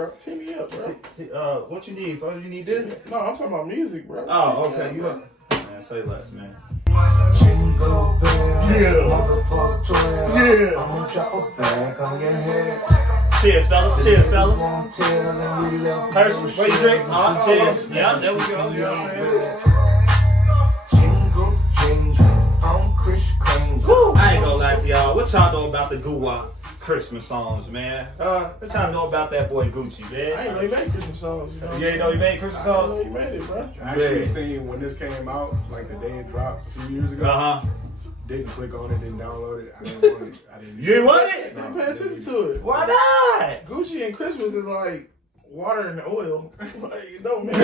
bro. Tee me up, bro. What you need? You need this? No, I'm talking about music, bro. Oh, okay. You up? Man, say less, man. Jingle bell, Yeah. motherfucker 12. Yeah. I'm gonna drop a bag on your head. Cheers, fellas. Cheers, fellas. Won't tell and we left. Hershey, what you drink? Cheers. Yeah, there we go. You know what I'm saying? Jingle, jingle, I'm Chris Kringle. Woo! I ain't gonna lie to y'all. What y'all know about the Goo-Wop Christmas songs, man? What y'all know about that boy Gucci, man? I ain't know you made Christmas songs. You know? You ain't know you made Christmas I didn't know songs? you made it, bro. I actually seen when this came out, like the day it dropped a few years ago. Didn't click on it, didn't download it. I didn't want it. You didn't want it? Didn't pay attention to it. Why not? Gucci and Christmas is like water and oil. Like, it don't mix.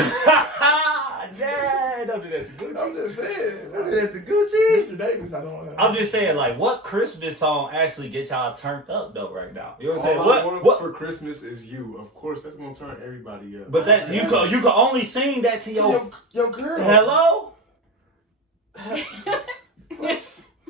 Dad, don't do that to Gucci. I'm just saying. Don't do that to Gucci. Mr. Davis, I don't know. I'm just saying, like, what Christmas song actually get y'all turned up though right now? You know what I'm saying? All I want What? for Christmas is you. Of course, that's gonna turn everybody up. But that you can only sing that to your girl. Hello.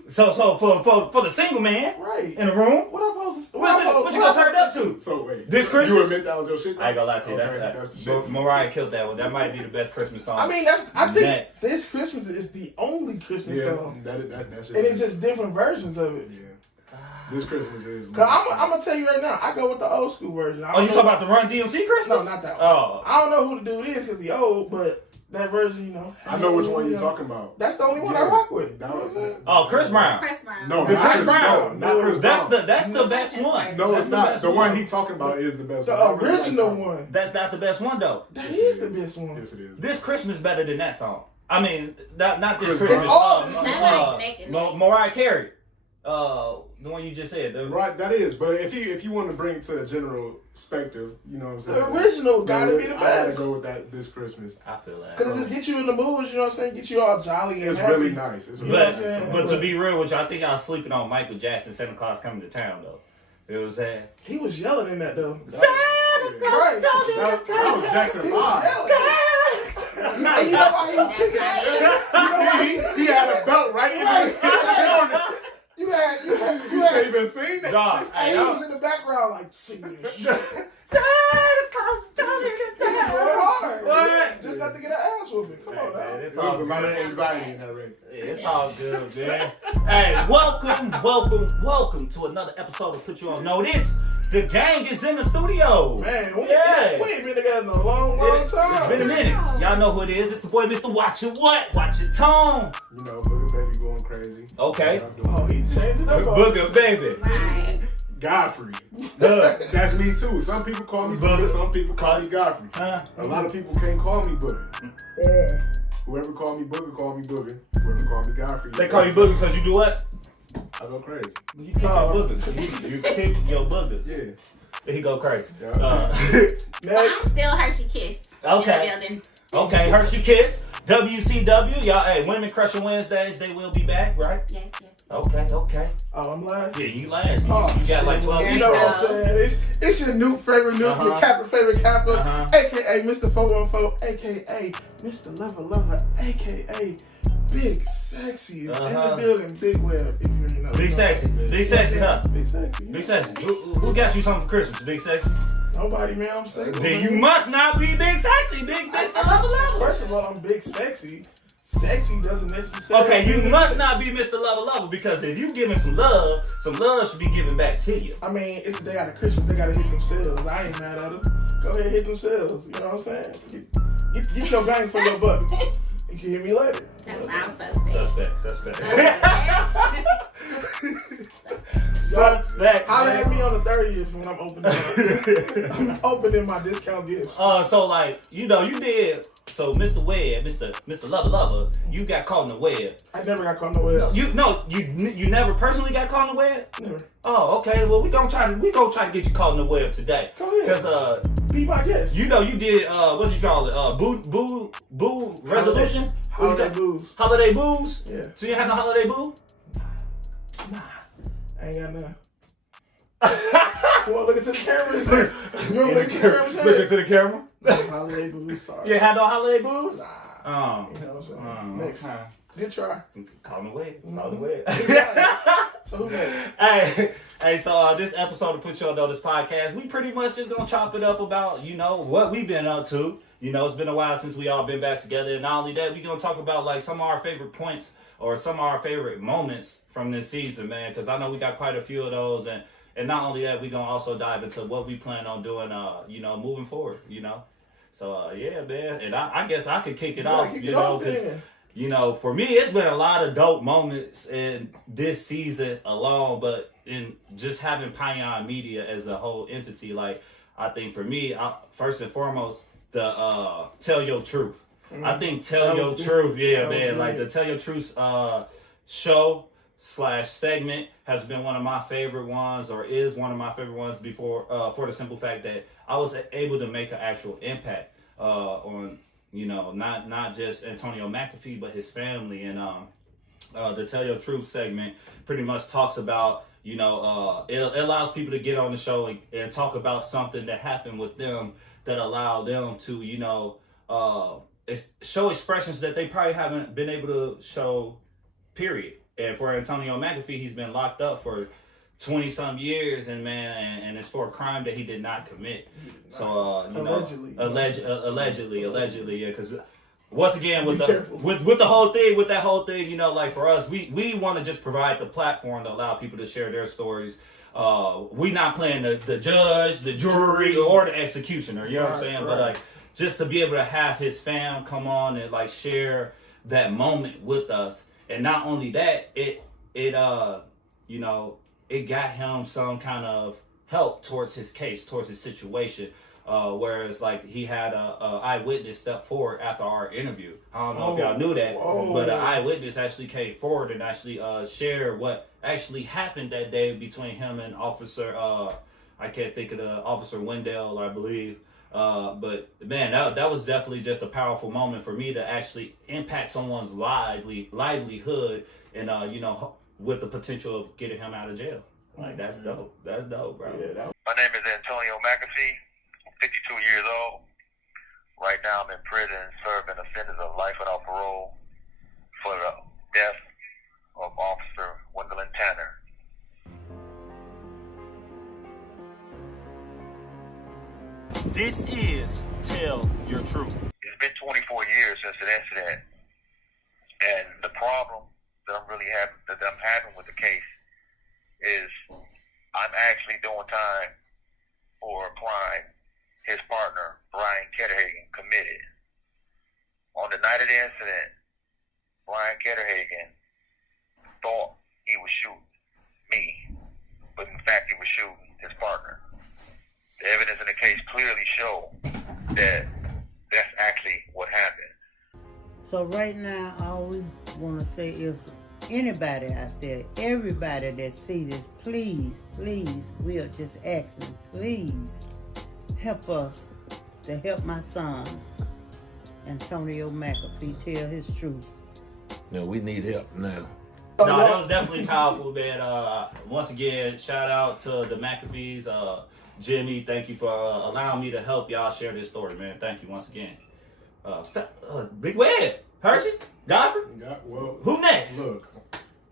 So for the single man Right. in the room, What I'm supposed to what you gonna turn it up to? So wait, This you Christmas? admit that was your shit? I ain't gonna lie to you. Okay, That's the shit. Mariah killed that one. That might be the best Christmas song. I mean, I think Next. this Christmas is the only Christmas Yeah, song. that shit. And it's just different versions of it. Yeah. This Christmas is. Cause I'm gonna tell you right now, I go with the old school version. Oh, you talking about the Run DMC Christmas? No, not that one. Oh. I don't know who the dude is because he old, but that version, you know. I know which one you're talking about. That's the only one I rock with. That was it. Oh, Chris Brown. Chris Brown. No, The not Chris Brown. Not Chris Brown. That's the best one. No, That's it's not. best The one he talking about is the best The one. I really like original that one. That's not the best one though. That is the best one. Yes, it is. This Christmas better than that song. I mean, not this Chris Christmas. Brown. That's like neck and neck. Mariah Carey. The one you just said. Right, that is. But if you want to bring it to a general perspective, you know what I'm saying? The original gotta be the I gotta best. go with that this Christmas. I feel that. Cause it just get you in the mood, you know what I'm saying? Get you all jolly and It's happy. really nice. It's You know what I'm really saying? But to be real with you, I think I was sleeping on Michael Jackson. Santa Claus coming to town though. You know what I'm saying? He was yelling in that though. Santa Right. Claus coming That to town. was Jackson He was 5. yelling. You know why he was singing that? He had a belt right in there. You had You ain't even seen it. Dog, and he was in the background like singing this shit. Santa Claus is coming to He was town. going hard. What? Just not to get an ass whooping. Come on, Man, man. it's There was all a lot of good. anxiety in that record. It's all good, man. Hey, welcome to another episode of Put You On Notice. The gang is in the studio. Man, we Yeah. ain't been together in a long time. It's been a minute. Y'all know who it is. It's the boy, Mr. Watch Your What? Watch Your Tone. You know, Booger Baby going crazy. Okay. Oh, he changed it up. Booger, baby. Right. Godfrey. Look. That's me too. Some people call me Booger, some people call me Godfrey. A lot of people can't call me Booger. Yeah. Whoever call me Booger. Whoever call me Godfrey. They call you Booger because you do what? I go crazy. You pick your boogers. You pick your boogers. Yeah. He go crazy. Yeah. But I'm Next. still Hershey Kiss. Okay. In the building. Okay, Hershey Kiss. WCW. Y'all, hey, Women Crushing Wednesdays, they will be back, right? Yes. Okay. Oh, I'm lying. Yeah, you last. Oh, you got like 12 You years. know what I'm saying? It's your new favorite nuke, your Kappa favorite Kappa, aka Mr. 414, aka Mr. Lover, aka Big Sexy is in the building. Big Web, if you know. Big Sexy. Big Sexy, huh? Big Sexy. Big Sexy. Who got you something for Christmas, Big Sexy? Nobody, man. I'm sexy. Then you must not be Big Sexy, Big Mr. Lover. First of all, I'm Big Sexy. Sexy doesn't necessarily. Okay, you must not be Mr. Lover because if you giving some love should be given back to you. I mean, it's the day out of Christmas. They gotta hit themselves. I ain't mad at them. Go ahead, hit themselves. You know what I'm saying? Get your bang for your buck. You can hit me later. That sounds suspect. Suspect. Holla at me on the 30th when I'm opening my discount gifts. So like, you know, you did. So Mr. Webb, Mr. Lover, you got caught in the web. I never got caught in the web. You never personally got caught in the web. Never. Oh, okay. Well, we gonna try to get you caught in the web today. Go ahead. Cause be my guest. you know you did what you call it? Boo resolution. Holiday booze. Holiday booze. Yeah. So you have no holiday boo? Nah. I ain't got none. You wanna look into the camera? You wanna look into the camera? Look into the camera. No holiday booze. Sorry. You had no holiday booze? Nah. Oh. You know what I'm saying? Next. Okay. Good try. Call the way. Call the way. So who next? Hey, Hey, so this episode of Put You On Notice podcast, we pretty much just gonna chop it up about, what we've been up to. It's been a while since we all been back together, and not only that, we gonna talk about like some of our favorite points or some of our favorite moments from this season, man. Because I know we got quite a few of those, and not only that, we gonna also dive into what we plan on doing, moving forward. So yeah, man, and I guess I could kick it off, because. For me, it's been a lot of dope moments in this season alone, but in just having P.Y.O.N Media as a whole entity, like, I think for me, first and foremost, the Tell Your Truth. I think Tell Your Truth, man, like the Tell Your Truth show/segment has been one of my favorite ones, or is one of my favorite ones before, for the simple fact that I was able to make an actual impact on not just Antonio McAfee, but his family. And the Tell Your Truth segment pretty much talks about, it allows people to get on the show and talk about something that happened with them that allowed them to, show expressions that they probably haven't been able to show, period. And for Antonio McAfee, he's been locked up for 20-some years, and it's for a crime that he did not commit. So allegedly, yeah. Because once again, with that whole thing, like for us, we want to just provide the platform to allow people to share their stories. We not playing the judge, the jury, or the executioner. You know what I'm saying? Right. But like just to be able to have his fam come on and like share that moment with us, and not only that, it got him some kind of help towards his case, towards his situation. Whereas, like, he had a eyewitness step forward after our interview. I don't know if y'all knew that, but an eyewitness actually came forward and actually shared what actually happened that day between him and Officer, I can't think of Officer Wendell, I believe. But man, that was definitely just a powerful moment for me to actually impact someone's livelihood, and with the potential of getting him out of jail. Like, that's dope. That's dope, bro. Yeah, My name is Antonio McAfee. I'm 52 years old. Right now I'm in prison serving a sentence of life without parole for the death of Officer Wendell Tanner. This is Tell Your Truth. It's been 24 years since an incident, and the problem that I'm having with the case is I'm actually doing time for a crime his partner, Brian Ketterhagen, committed. On the night of the incident, Brian Ketterhagen thought he was shooting me, but in fact he was shooting his partner. The evidence in the case clearly show that that's actually what happened. So right now, all we want to say is anybody out there, everybody that see this, please, we are just asking, please help us to help my son, Antonio McAfee, tell his truth. No, we need help now. No, that was definitely powerful, man. Once again, shout out to the McAfees. Jimmy, thank you for allowing me to help y'all share this story, man. Thank you once again. Big Web, Hershey, Godfrey. Who next? Look,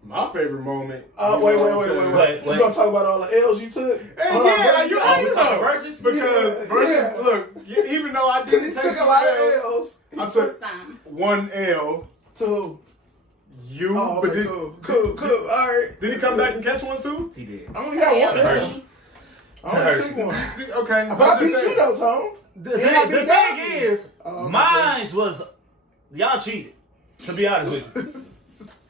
my favorite moment. Wait. You gonna talk about all the L's you took? Hey, you talking verses? Because verses. Look, even though I didn't he took a lot of L's. I took some. one L To who? you. Oh, but okay, cool. All right. Did he come back and catch one too? He did. I only got one L. Hershey. I only took one. Okay, But I beat you though, Tom. The thing is, mine was y'all cheated. To be honest with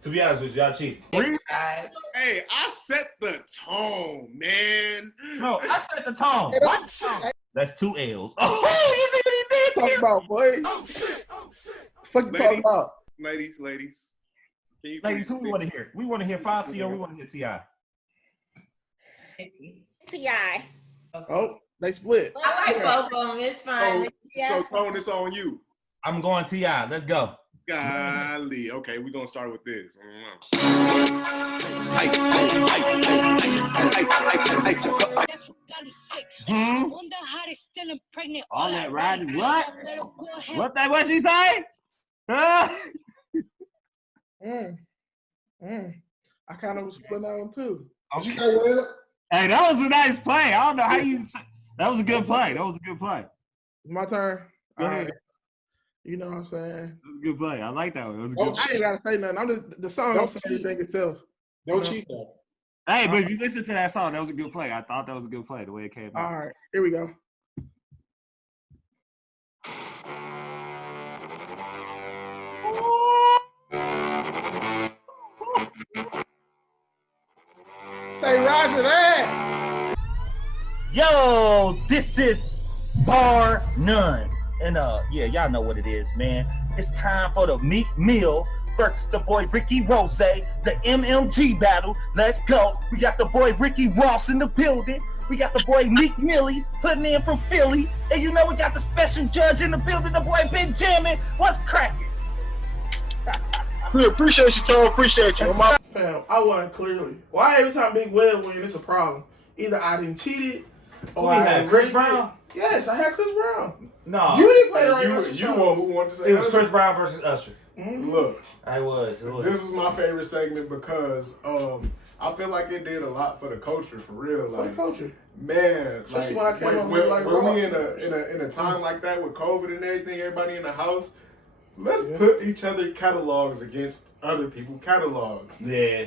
you, y'all cheated. Hey, I set the tone, man. No, I set the tone. What? That's 2 L's. Oh, you see what he did? Talk about, boy. Oh shit. Fuck you talking about? Ladies. Ladies, who we want to hear? We want to hear 50 or we want to hear T.I.? T.I. Oh, they split. I like both of them. It's fine. So Tone, it's on you. I'm going T.I. Let's go. Golly. Okay, we're going to start with this. All that riding. What she say? I kind of was putting that one too. Okay. Hey, that was a nice play. I don't know how you. That was a good play. That was a good play. It's my turn. Go All ahead. right. You know what I'm saying? That was a good play. I like that one. It was a Oh, good. I ain't gotta say nothing. I'm just the song. I'm saying everything itself. Don't cheat though. Hey, but if you listen to that song, that was a good play. I thought that was a good play the way it came out. All right, here we go. Say Roger that. Yo, this is Bar None. And yeah, y'all know what it is, man. It's time for the Meek Mill versus the boy Ricky Rose, the MMG battle. Let's go. We got the boy Ricky Ross in the building. We got the boy Meek Millie putting in from Philly. And you know we got the special judge in the building, the boy Benjamin. What's cracking? Appreciate you, Tom. Appreciate you. Fam, I won clearly. Why every time Big Will win, it's a problem? Either I didn't cheat it, or We I had Chris Brown? Yes, I had Chris Brown. No. You didn't play the right You won. Who wanted to say It was Usher? Chris Brown versus Usher. Look, It was. this is my favorite segment because I feel like it did a lot for the culture, for real. For Like, the culture. man, Especially like when I came on when with, like, we Ross. in a time like that with COVID and everything, everybody in the house, let's put each other catalogs against other people's catalogs. Yeah.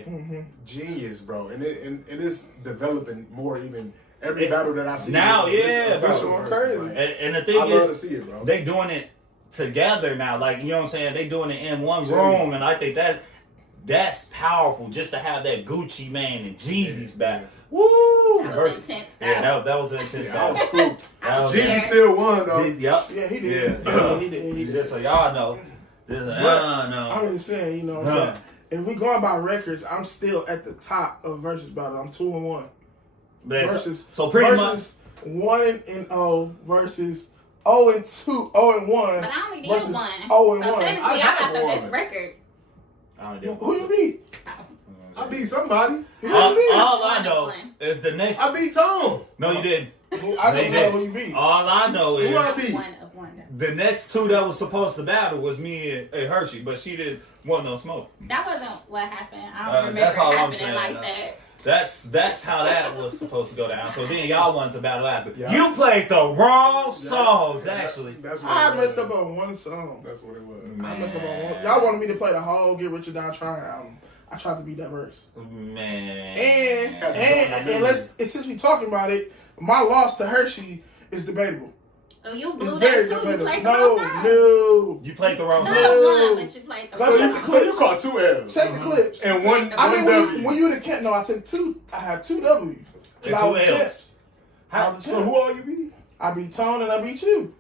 Genius, bro, and it's developing more even every battle that I see now. with Yeah, official bro. verses, Crazy. like, And the thing I is, love to see it, bro. they doing it together now. Like, you know what I'm saying? They doing it in one Yeah. room, and I think that's powerful just to have that Gucci Mane and Jeezy's back. Woo! That was intense. Yeah, that was an intense Yeah, I was battle. spooked. That was- Jeezy still won though. Yep. Yeah, he did. Yeah. He did. He did. Just so y'all know. Just But no. I'm just saying, you know what I'm saying? If we going by records, I'm still at the top of versus battle. I'm 2-1. Man, Versus so pretty versus 1-0 versus 0-2, 0-1. But I only did versus one. 0-1. So technically, I got the won. best record. I don't know. Who you beat? I beat somebody. Who you beat? All I know is the next. I beat Tom. No, you didn't. I They don't know did. who you beat. All I know Who I is beat? One of one. the next two that was supposed to battle was me and Hershey, but she didn't want no smoke. That wasn't what happened. I don't remember that's it all I'm happening saying, like though. that. That's how that was supposed to go down. So then y'all wanted to battle after. Yeah. You played the wrong songs, actually. That's what I it messed was. up on one song. That's what it was. I messed up on one. Y'all wanted me to play the whole Get Rich or Die Trying album. I tried to beat that verse. Man. And let's and since we talking about it, my loss to Hershey is debatable. Oh, you It's blew very that too. You debatable. played No, the wrong song. no. You played the wrong Not song. No. one, but you played the So wrong you song. can So you caught 2 L's. Check the clips. And one I mean, W. when you the cat, no, I took 2. I have 2 W's. And I 2 was L's. champs. I was the So champ. who all you beat? I beat Tone and I beat you.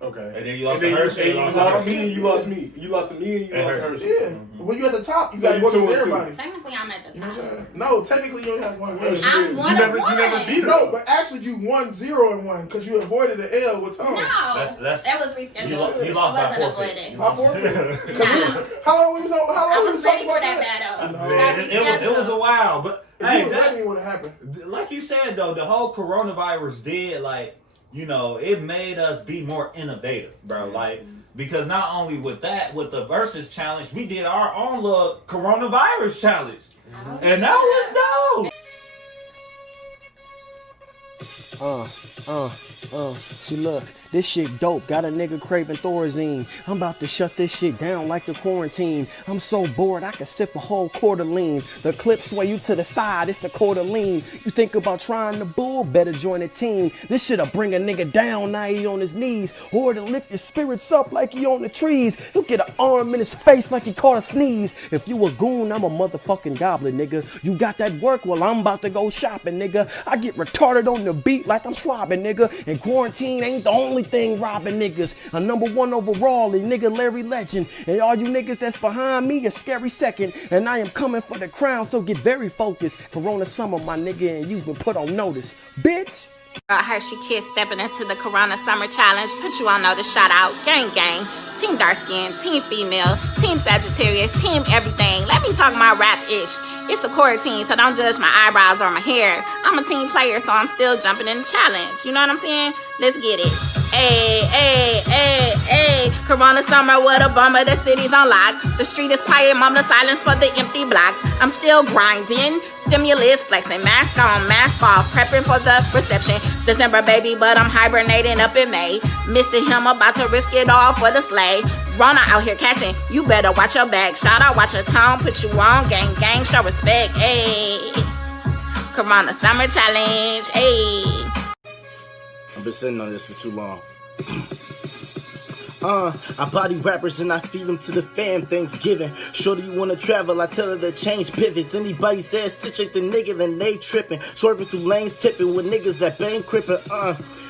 Okay. And then you lost And to then Hershey. you and lost Hershey. me and you lost me. You lost to me and you And lost Hershey. Hershey. Yeah. When you at the top, you So gotta you go 2 against and 2. everybody. Technically, I'm at the You know what I'm top. saying? No, technically you only have one win. I'm one you of never, one. You never beat her. No, but actually you won 0-1 because you avoided the L with Tone. No, That's- that was rescheduled. you lost by It wasn't forfeit. avoided. My forfeit. Nah. How long we was on? How I long we was was ready talking for about that battle. Man, it was a while, but If hey, you were that, ready, it would have happened. like you said though, the whole coronavirus did it made us be more innovative, bro. Like, because not only with the versus challenge, we did our own little coronavirus challenge, and that was dope. See, look, this shit dope. Got a nigga craving Thorazine. I'm about to shut this shit down like the quarantine. I'm so bored, I can sip a whole quarter lean. The clip sway you to the side, it's a quarter lean. You think about trying to bull, better join a team. This shit'll bring a nigga down, now he on his knees. Or to lift your spirits up like he on the trees. He'll get an arm in his face like he caught a sneeze. If you a goon, I'm a motherfucking goblin, nigga. You got that work, well, I'm about to go shopping, nigga. I get retarded on the beat like I'm slobbing, nigga. And quarantine ain't the only thing robbing niggas. A #1 overall, and nigga Larry Legend. And all you niggas that's behind me, a scary second. And I am coming for the crown, so get very focused. Corona summer, my nigga, and you've been put on notice. Bitch! Hershey Kiss stepping into the Corona Summer Challenge. Put you on notice. Shout out. Gang, gang. Team dark skin. Team female. Team Sagittarius, team everything. Let me talk my rap-ish. It's the quarantine, so don't judge my eyebrows or my hair. I'm a team player, so I'm still jumping in the challenge. You know what I'm saying? Let's get it. Ayy, ayy, ayy, ayy. Corona summer, what a bummer, the city's on lock. The street is quiet, mom, the silence for the empty blocks. I'm still grinding, stimulus flexing, mask on, mask off, prepping for the reception. December, baby, but I'm hibernating up in May. Missing him, about to risk it all for the sleigh. Rona out here catching, you better watch your back. Shout out, watch your tone, put you on, gang, gang, show respect, ayy. Corona summer challenge, ayy. I've been sitting on this for too long. I body rappers and I feed them to the fam Thanksgiving. Shorty, you wanna travel, I tell her to change pivots. Anybody says Stitch ain't the nigga, then they tripping. Swerving through lanes, tipping with niggas that bang crippin'.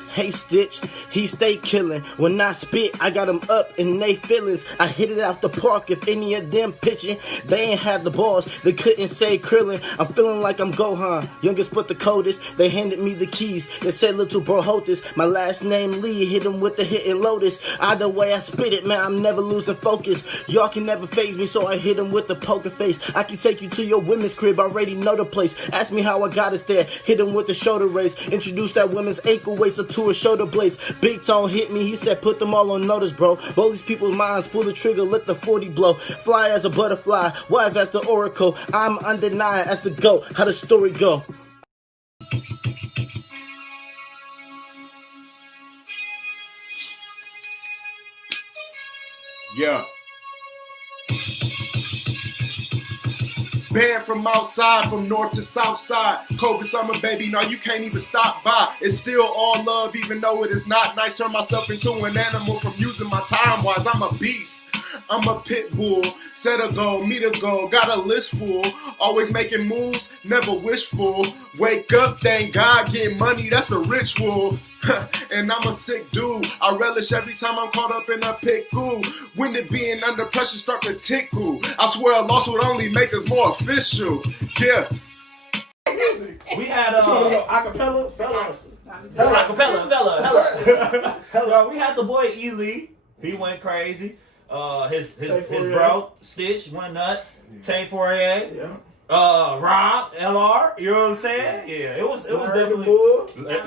Hey Stitch, he stay killing. When I spit, I got him up in they feelings. I hit it out the park. If any of them pitching, they ain't have the balls. They couldn't say Krillin. I'm feeling like I'm Gohan, youngest but the coldest. They handed me the keys. They said, little bro, hold this. My last name Lee, hit him with the hitting lotus. Either way I spit it, man, I'm never losing focus. Y'all can never phase me, so I hit him with the poker face. I can take you to your women's crib, already know the place. Ask me how I got us there. Hit him with the shoulder raise. Introduce that women's ankle weights up to a shoulder blades. Big Tone hit me, he said put them all on notice, bro. Blow these people's minds, pull the trigger, let the 40 blow. Fly as a butterfly, wise as the oracle. I'm undenied as the GOAT. How the story go? Yeah. Banned from outside, from north to south side. COVID summer, baby, no, you can't even stop by. It's still all love, even though it is not nice. Turn myself into an animal from using my time wise. I'm a beast. I'm a pit bull. Set a goal, meet a goal. Got a list full. Always making moves, never wishful. Wake up, thank God, get money, that's the ritual. And I'm a sick dude. I relish every time I'm caught up in a pickle. When it being under pressure start to tickle. I swear a loss would only make us more official. Yeah. Music. We had acapella, fellas. Hella. We had the boy Ely. He went crazy. His bro Stitch went nuts. Tay Fourier. Yeah. Rob LR. You know what I'm saying? Yeah. It was definitely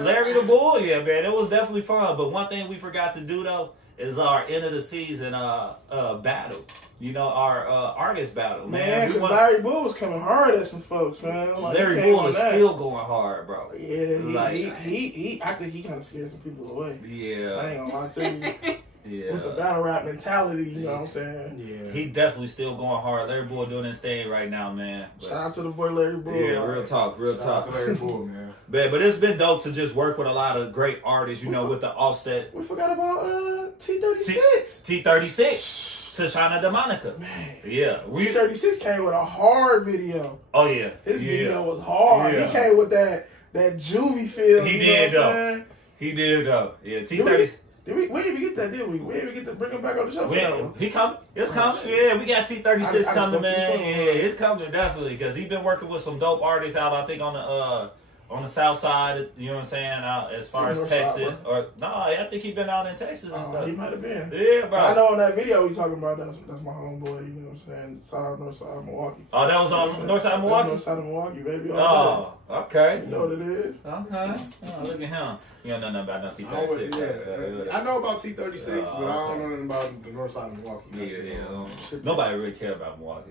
Larry the Bull. Yeah, man. It was definitely fun. But one thing we forgot to do though is our end of the season battle. You know, our artist battle, man. Because Larry Bull was coming hard at some folks, man. Like, Larry Bull is still going hard, bro. Yeah, he I think he kind of scared some people away. Yeah. I ain't gonna lie to you. Yeah. With the battle rap mentality, you know what I'm saying? Yeah. He definitely still going hard. Larry Bull doing his thing right now, man. But, shout out to the boy Larry Bull. Yeah, real talk. Shout out to Larry Bull, man. But it's been dope to just work with a lot of great artists, you know, with the Offset. We forgot about T36. T36. Tashana DeMonica. Man. Yeah. T36 came with a hard video. Oh, yeah. His video was hard. Yeah. He came with that juvie feel. He did, though. He did, though. Yeah, T36. We didn't even get that, did we? We didn't even get to bring him back on the show for that one. He coming. It's coming. Yeah, we got T36 coming, man. Yeah, it's coming definitely because he's been working with some dope artists out. I think on the south side. You know what I'm saying? Out as far as Texas I think he been out in Texas and stuff. He might have been. Yeah, bro. I know on that video we talking about that's my homeboy. You know what I'm saying? North side of Milwaukee. Oh, that was on north side of Milwaukee. North side of Milwaukee, baby. Oh, okay. You know what it is? Okay. Oh, look at him. You don't know nothing about no T36. I know about T36, but I don't know nothing about the north side of Milwaukee. Yeah. Nobody really care about Milwaukee.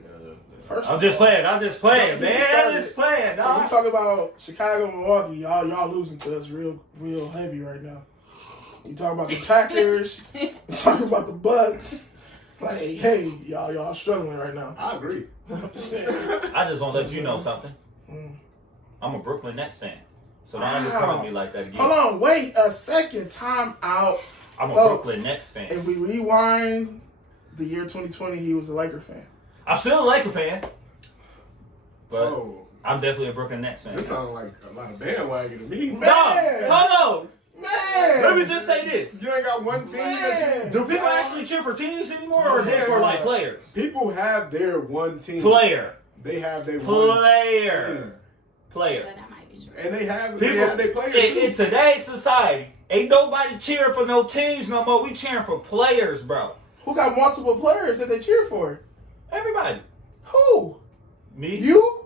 I'm just playing, man. I'm just playing, dog. When we talk about Chicago, Milwaukee, y'all losing to us real heavy right now. You talk about the Packers, you talk about the Bucks. Like, hey, y'all struggling right now. I agree. I just want to let you know something. I'm a Brooklyn Nets fan. So don't ever come at me like that again. Hold on, wait a second. Time out. I'm a Brooklyn Nets fan. If we rewind the year 2020, he was a Laker fan. I'm still a Laker fan. But I'm definitely a Brooklyn Nets fan. This sounds like a lot of bandwagon to me. Man. Hold on. Man. Let me just say this. You ain't got one team. Do people actually cheer for teams anymore or is it for like players? People have their one team. Player. They have their player. And they have their players in today's society, ain't nobody cheering for no teams no more. We cheering for players, bro. Who got multiple players that they cheer for? Everybody. Who? Me. You?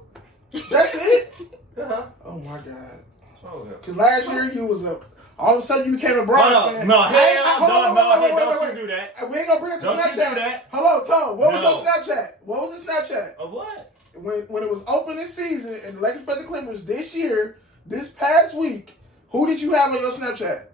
That's it? Uh-huh. Oh my God. Oh, Because last year you was a. All of a sudden you became a Bron fan. No, Hey, hell hold on, no, wait, don't you do that. We ain't gonna bring up the Don't Snapchat. you do that. Hold on, Tom. What was No. your Snapchat? What was the Snapchat? Of what? When it was open this season and the Lakers played the Clippers this year, this past week, who did you have on your Snapchat?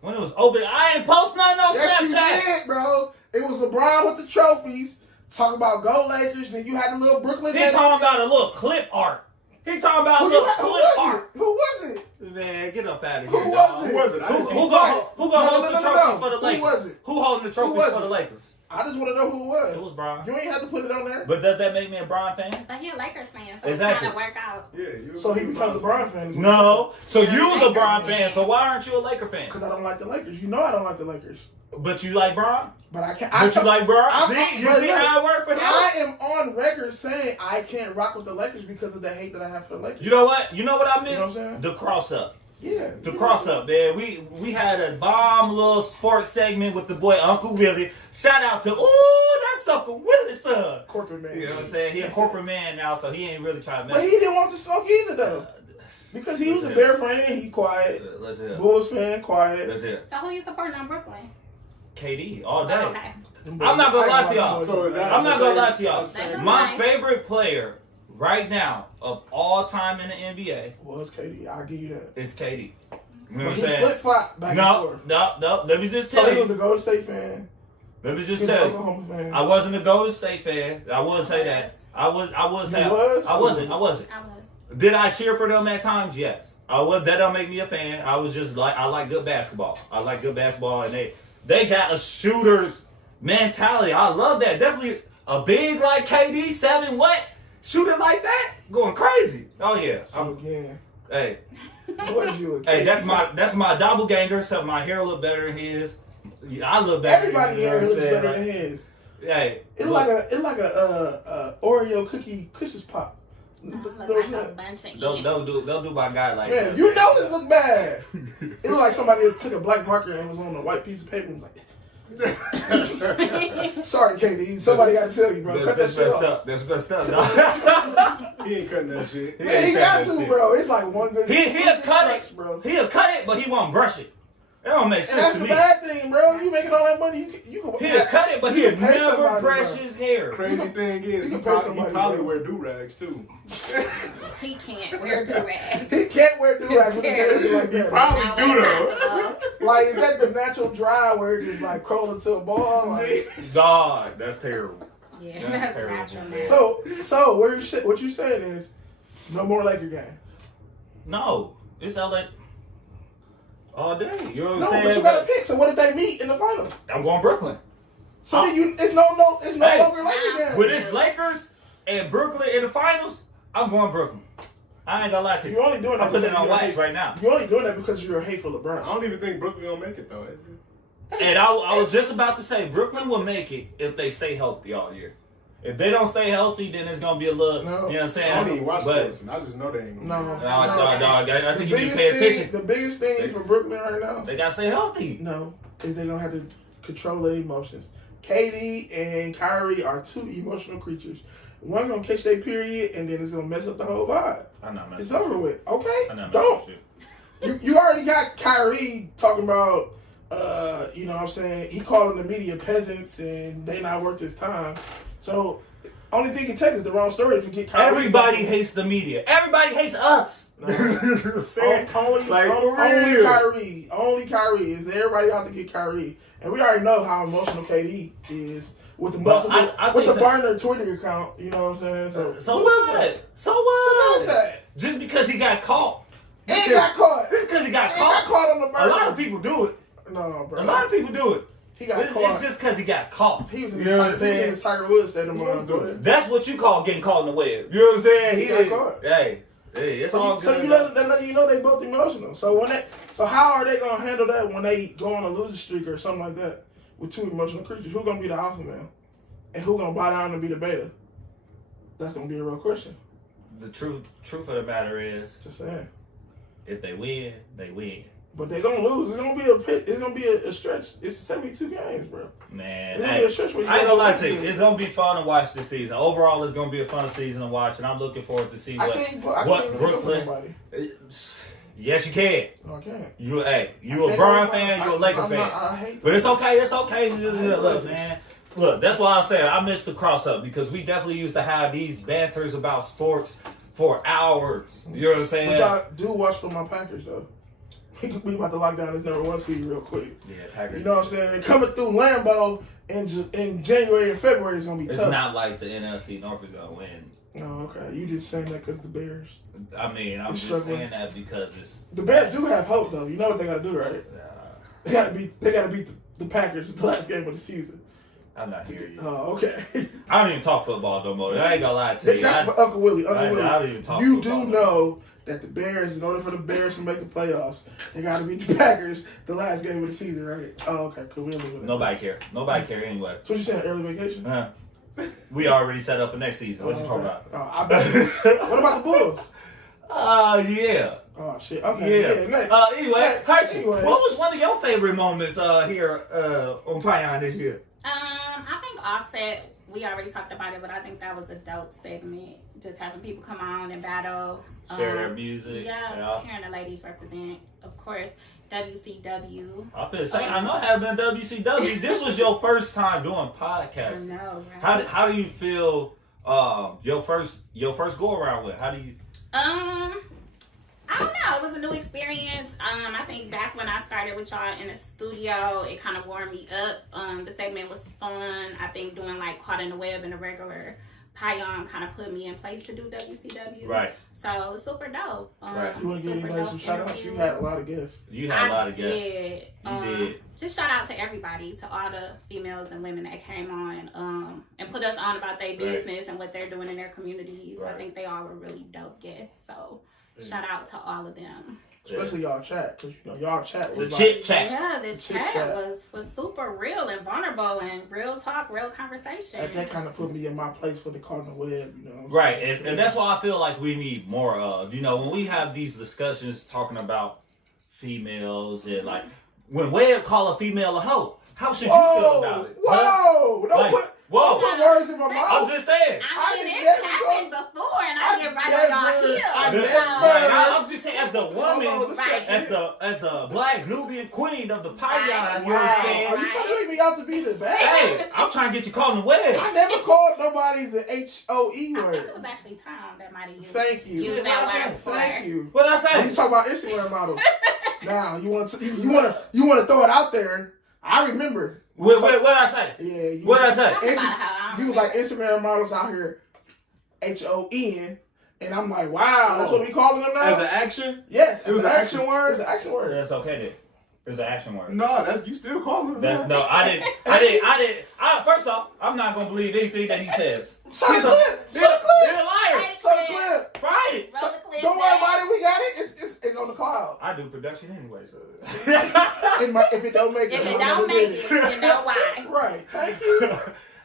When it was open, I ain't post nothing on Yes, you Snapchat. did, bro. It was LeBron with the trophies. Talk about Go Lakers. Then you had a little Brooklyn. He talking about a little clip art. He talking about a Who little you had- who clip was art. it? Who was it? Man, get up out of here. Who dog. was it? Who was it? I didn't Who know. gonna hold the trophies for the Who Lakers? was it? Who holding the trophies was for the it? Lakers? I just want to know who it was. It was Bron. You ain't have to put it on there. But does that make me a Bron fan? But he a Lakers fan, so Exactly. it's kind of work out. Yeah, you So he becomes a Bron fan. No. So Yeah, you's a Lakers Bron fan. fan. So why aren't you a Laker fan? Because I don't like the Lakers. You know I don't like the Lakers. But you like Bron? But I can't. But you like Bron? I'm- See? You but see look, how it worked for him? I am on record saying I can't rock with the Lakers because of the hate that I have for the Lakers. You know what? You know what I You miss? know what I'm saying? The cross up. Yeah. The cross up, man. We had a bomb little sports segment with the boy Uncle Willie. Shout out to that's Uncle Willie's son. Corporate man. You know what I'm saying? He a corporate man now, so he ain't really trying to But mess. he didn't want the smoke either though. Because he was a Bear fan and he quiet. Let's hear it. Bulls fan, quiet. Let's hear it. So who you supporting on Brooklyn? KD all day. Oh, okay. I'm not gonna lie to y'all. So is that I'm not gonna the lie to same- y'all. same- My favorite player right now of all time in the NBA Well, it's KD. I'll give you that. is KD. You know But what I'm he saying? flip flop back and No. forth. Let me just So tell he was you. a Golden State fan. Let me He just was an tell you. Oklahoma fan. I wasn't a Golden State fan. I would say that. I was. You was? I wasn't. I was. Did I cheer for them at times? Yes. I was. That don't make me a fan. I was just like, I like good basketball. I like good basketball, and they got a shooter's mentality. I love that. Definitely a big like KD 7 what shooting like that, going crazy. Oh yeah. So again, Hey, what you? hey, that's my doppelganger. So my hair look better than his. Yeah, I look better. Everybody than here his, looks you know what better I'm than saying? his. Hey, It's look, like a Oreo cookie Christmas pop. Look like a bunch of don't do my guy like Man, that. you know it look bad. It look like somebody just took a black marker and was on a white piece of paper and was like, sorry, KD. Somebody got to tell you, bro. Cut that shit off. That's messed up, dog. He ain't cutting that shit. Man, he got to, bro. It's like one good. He'll cut it, bro. He'll cut it, but he won't brush it. That don't make And sense that's to the me. bad thing, bro. You making all that money, you can. He'll cut it, but you he'll can pay never somebody, brush bro. his hair. Crazy thing is, you he can pay somebody, probably bro. wear do-rags too. He can't wear do-rag. He can't wear do-rags with his hair is like that. Probably do though. Like, is that the natural dry where it just like curl into a ball? Like, God, that's terrible. Yeah, That's that's terrible, natural. man. Man. so what you saying is no more Laker game. No, it's LA all day. You know what I'm No, saying? but you gotta pick. So what if they meet in the finals? I'm going Brooklyn. So then it's no Hey, longer Laker game. With it's Lakers and Brooklyn in the finals, I'm going Brooklyn. I ain't gonna lie to you. You're only doing that. I'm putting it because on you're wax hate- right now. You're only doing that because you're a hateful LeBron. I don't even think Brooklyn gonna make it though. Is it? And I was just about to say Brooklyn will make it if they stay healthy all year. If they don't stay healthy, then it's gonna be a little. No. You know what I'm saying? I don't even watch But sports, and I just know they ain't No, gonna. I think you need to biggest pay thing, attention. the biggest thing for Brooklyn right now, They gotta stay healthy. no, is they're gonna have to control their emotions. KD and Kyrie are two emotional creatures. One gonna catch their period, and then it's gonna mess up the whole vibe. I'm not messing It's with over you. with. Okay, I'm not messing don't. with you. You already got Kyrie talking about, you know what I'm saying, he calling the media peasants and they not worth his time. So, only thing he takes is the wrong story to forget Kyrie. Everybody hates the media. Everybody hates us. No. only Kyrie. Only Kyrie. Is everybody out to get Kyrie. And we already know how emotional KD is with the But multiple, I with the think that- burner Twitter account. You know what I'm saying? So who is what? that? So Who what? is that? Just because he got caught. And he got caught. Just because he got He got caught. caught on the burner. A lot of people do it. No, bro. A lot of people do it. He got It's caught. just because he got caught. He was in You know what I'm his saying? Tiger Woods state of mind. Go ahead. That's what you call getting caught in the web. You know what I'm saying? He got caught. Hey, it's all So good. you know they both emotional. So how are they gonna handle that when they go on a losing streak or something like that with two emotional creatures? Who gonna be the alpha male, and who gonna bow down and be the beta? That's gonna be a real question. The truth of the matter is, Just saying. if they win, they win. But they're gonna lose. It's gonna be a pit. It's gonna be a stretch. It's 72 games, bro. Man, It's gonna be a stretch where you I ain't gonna lie to you. win. It's gonna be fun to watch this season. Overall, it's gonna be a fun season to watch, and I'm looking forward to see I what can't Brooklyn. Yes, you can. No, I can't. You a I Bron can't fan, go- you a Laker I'm fan. not- I hate But it's them. okay. It's okay. Look, Lakers. man. Look, that's why I'm saying I missed the cross up because we definitely used to have these banters about sports for hours. You know what I'm saying? Which I do watch for my Packers though. We about to lock down this #1 seed real quick. Yeah, Packers. You know what I'm saying? Coming through Lambeau in January and February is gonna be It's tough. not like the NFC North is gonna win. Oh, okay. You just saying that because the Bears. I mean, I'm It's just struggling. saying that because it's The Bears do have hope though. You know what they gotta do, right? They gotta beat the Packers the last game of the season. I'm not hearing you. Oh, okay. I don't even talk football no more. I ain't gonna lie to you. That's for Uncle Willie. I Willie. don't even talk You football. do know that the Bears, in order for the Bears to make the playoffs, they got to beat the Packers the last game of the season, right? Oh, okay, cool. We don't do that. Nobody care. Nobody care anyway. So what you saying? Early vacation? We already set up for next season. What you talking about? I bet. What about the Bulls? Yeah. Oh shit. Okay. Yeah. Next. Anyway, Next. Tyson, Anyways. what was one of your favorite moments here on P.Y.O.N this year? I think Offset, we already talked about it, but I think that was a dope segment. Just having people come on and battle. Share their music. Yeah, hearing the ladies represent, of course, WCW. I feel the same. I know it had been WCW. This was your first time doing podcasts. I know, right? How do you feel your first go around with? How do you I don't know. It was a new experience. I think back when I started with y'all in the studio, it kind of warmed me up. The segment was fun. I think doing like Caught in the Web and a regular P.Y.O.N kind of put me in place to do WCW. Right. So super dope. Right. You want to give anybody some shout outs? You had a lot of guests. You had a lot of guests. Did. You did. Just shout out to everybody, to all the females and women that came on and put us on about their business and what they're doing in their communities. Right. I think they all were really dope guests. So shout out to all of them. Especially y'all chat, because you know y'all chat was The chit chat. Yeah, the chat was super real and vulnerable and real talk, real conversation. And that kind of put me in my place for the Caught in the Web, you know. Right, and that's why I feel like we need more of. You know, when we have these discussions talking about females and like when Webb call a female a hoe, how should you feel about it? Whoa! Don't Like, don't put words in my mouth. I'm just saying. I mean, it's happened before, and I get right on y'all heels. I'm just saying, as the woman, Right. as the black Nubian queen of the P.Y.O.N, you know what I'm Wow. saying? Are you trying to make me out to be the bad? Hey, I'm trying to get you caught in the web. I never called nobody the HOE I think word. it was actually Tom that might have used, Thank you. used that word before. Thank you. What I When say? you talk about Instagram models, now you want to throw it out there. I remember. What I say? Yeah. You What I was- say? You was like Instagram models out here, HON, and I'm like, wow, that's what we calling them now. As an action? Yes, It was an an action word. It's an action word. That's okay then. It's an action word. No, that's you still calling them that. No, I didn't. First off, I'm not gonna believe anything that he says. Show the He's a clip. Show the he's clip. a liar. Show the clip. Find it. Roll the clip Don't worry back. about it. We got it. It's on the cloud. I do production anyway, so. If it don't make it, If it I'll don't never make get it, you know why. Right. Thank you.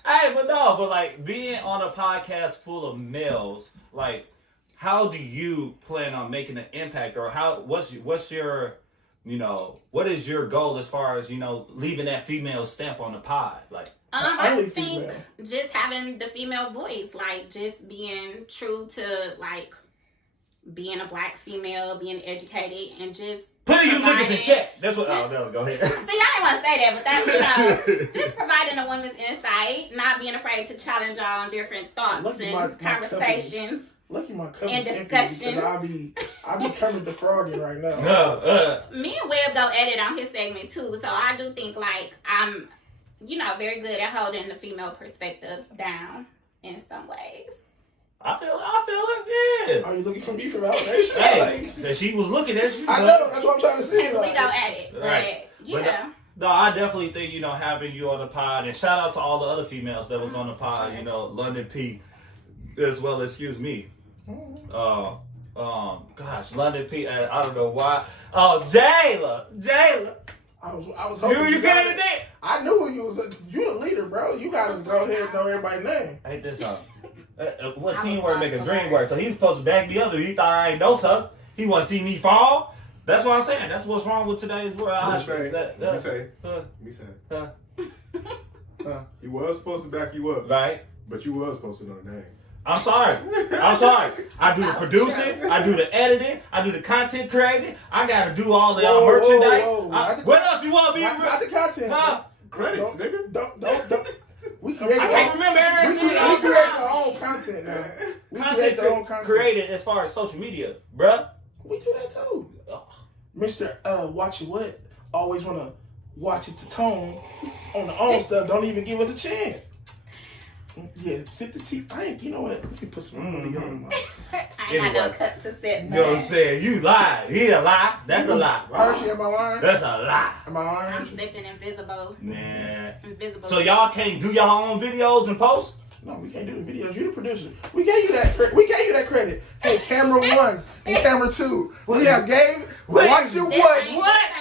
Hey, but like being on a podcast full of males, like how do you plan on making an impact, or what's your you know, what is your goal as far as, you know, leaving that female stamp on the pod? Like I Only think female. just having the female voice, like just being true to like being a black female, being educated, and just putting you niggas in providing- check. That's what. Oh no, go ahead. See, I didn't want to say that, but that, you know, just providing a woman's insight, not being afraid to challenge y'all on different thoughts Lucky and my conversations. Lucky my cup And is empty discussions. because I be coming defrauding right now. No, Me and Webb go edit on his segment too, so I do think like I'm, you know, very good at holding the female perspective down in some ways. I feel her. Yeah. Are you looking for me for validation? Hey, Like, so she was looking at you. I know. That's what I'm trying to see. We Like, go at it, Right. but yeah. No, I definitely think, you know, having you on the pod, and shout out to all the other females that was on the pod, you know, London P, as well, excuse me. Gosh, London P, I don't know why. Oh, Jayla. I was hoping You got came it. in there. I knew you was. You the leader, bro. You gotta go ahead and know everybody's name. Ain't this what I teamwork was make a lost dream for work? So he's supposed to back me up if he thought I ain't know something. He want to see me fall. That's what I'm saying. That's what's wrong with today's world. Let me say. He was supposed to back you up. Right. But you was supposed to know the name. I'm sorry. I do the producing. I do the editing. I do the content creating. I got to do all the merchandise. What else you want me to do? Not the content. Credits, nigga. Don't. We create I can't remember everything. We create our own content now. We create our own content. Created as far as social media, bruh. We do that too. Mr. Watch It What always want to watch it to tone on the own stuff. Don't even give us a chance. Yeah, sip the tea. You know what? Let me put some money on my. I ain't got no cup to sip. You know what I'm saying? You lie. He a lie. That's a lie. Hershey, am I lying? That's a lie. Am I lying? I'm sipping invisible. Nah. Invisible. So y'all can't do your own videos and posts? No, we can't do the videos. You the producer. We gave you that credit. Hey, camera 1 and camera 2. We have game. Watch Your What?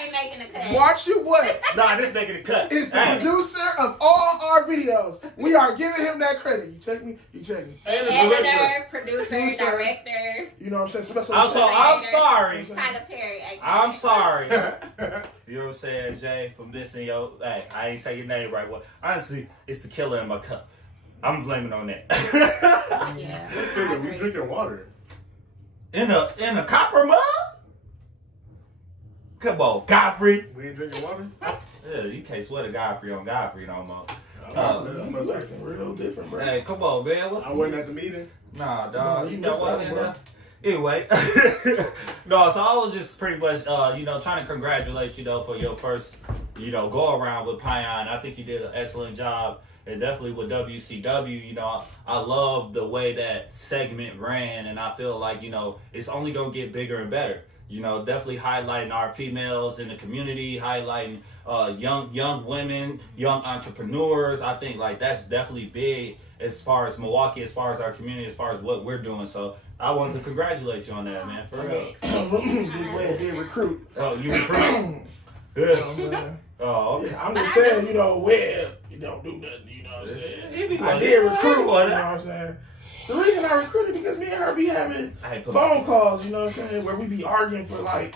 Ain't making a cut. Watch Your What? Nah, this making a cut. Is the producer of all our videos. We are giving him that credit. You check me? You check me. Editor, producer, director. You know what I'm saying? Special I'm sorry. Tyler Perry. I'm sorry. You know what I'm saying, Jay, for missing your... Hey, I ain't say your name right. Well, honestly, it's the killer in my cup. I'm blaming on that. Yeah. We drinking water. In a copper mug? Come on, Godfrey. We ain't drinking water? Yeah, you can't sweat a Godfrey on Godfrey no more. You acting real different, bro. Hey, come on, man. I wasn't at the meeting. Nah, dog. You know missed what, out, bro. Anyway, no, so I was just pretty much, trying to congratulate you, for your first, go around with P.Y.O.N. I think you did an excellent job. And definitely with WCW, I love the way that segment ran, and I feel like, it's only going to get bigger and better. Definitely highlighting our females in the community, highlighting young women, young entrepreneurs. I think like that's definitely big as far as Milwaukee, as far as our community, as far as what we're doing. So I wanted to congratulate you on that, man. For real. Big way of being recruit. Oh, you recruit? Good. Oh, okay. I'm just saying, you don't do nothing, you know what I'm saying? I did recruit, you know what I'm saying? The reason I recruited because me and her be having phone calls, you know what I'm saying, where we be arguing for like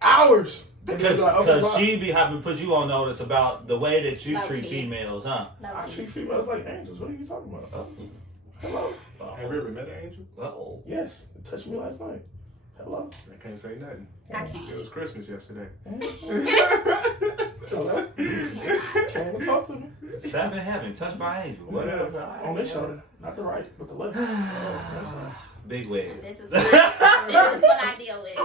hours. Because she be having put you on notice about the way that you treat females, huh? I treat females like angels. What are you talking about? Hello? Have you ever met an angel? Oh. Yes. It touched me last night. Hello? I can't say nothing. I can't. It was Christmas yesterday. Hello? Came to talk to me. Seven heaven, touched by angel. Whatever. On this shoulder. Not the right, but the left. Big wig. This is what I deal with.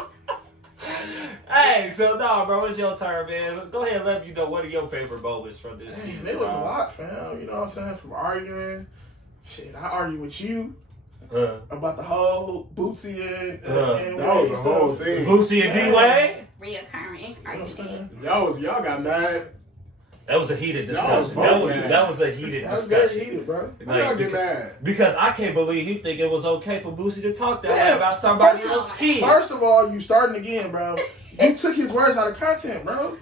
Hey, so bro, it's your turn, man. Go ahead and let me know what are your favorite moments from this season. There was a lot, fam. You know what I'm saying? From arguing. Shit, I argue with you. About the whole Bootsy and that was the whole thing. Bootsy and D-Wade? Reoccurring argument. Y'all got mad. That was a heated discussion. That was a heated discussion. That was very heated, bro. Y'all get mad. Because I can't believe you think it was okay for Bootsy to talk that way about somebody else's kid. First of all, you starting again, bro. You took his words out of content, bro.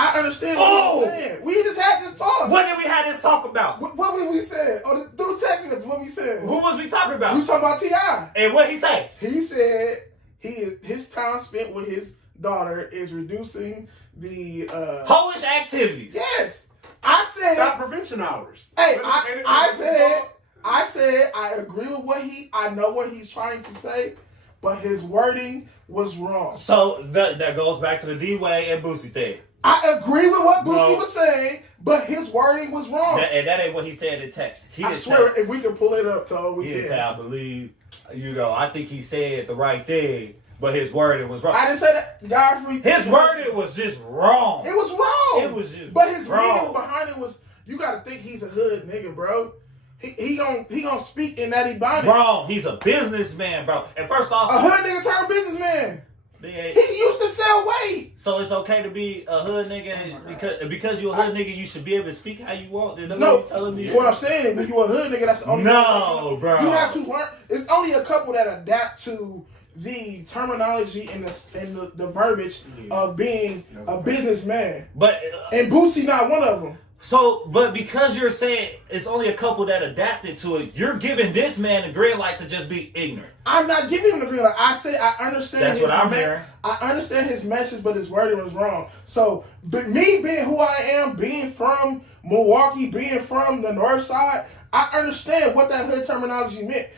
I understand what you're saying. We just had this talk. What did we have this talk about? What was we saying? Through texting us, what we said. Who was we talking about? We talking about T.I. And what he say? He said his time spent with his daughter is reducing the Polish activities. Yes. I said stop prevention hours. Hey, I said I agree with I know what he's trying to say, but his wording was wrong. So that goes back to the D-Wade and Bootsy thing. I agree with what Bootsy was saying, but his wording was wrong. That ain't what he said in text. I swear, if we can pull it up, Todd, we can. He didn't say, I believe, I think he said the right thing, but his wording was wrong. I didn't say that, Godfrey. His wording was just wrong. It was wrong. It was just But his wrong. meaning behind it was, you got to think he's a hood nigga, bro. He gonna speak in that Ebonics. Wrong. He's a businessman, bro. And first off, a hood nigga turned businessman. He used to sell weight. So it's okay to be a hood nigga because you're a hood nigga, you should be able to speak how you want. Is that what you're telling me? What I'm saying, when you a hood nigga, that's the only bro. You have to learn. It's only a couple that adapt to the terminology and the verbiage of being a businessman. But and Bootsy not one of them. So, but because you're saying it's only a couple that adapted to it, you're giving this man a green light to just be ignorant. I'm not giving him the green light. I say I understand. That's what I'm hearing. I understand his message, but his wording was wrong. So, but me being who I am, being from Milwaukee, being from the North Side, I understand what that hood terminology meant.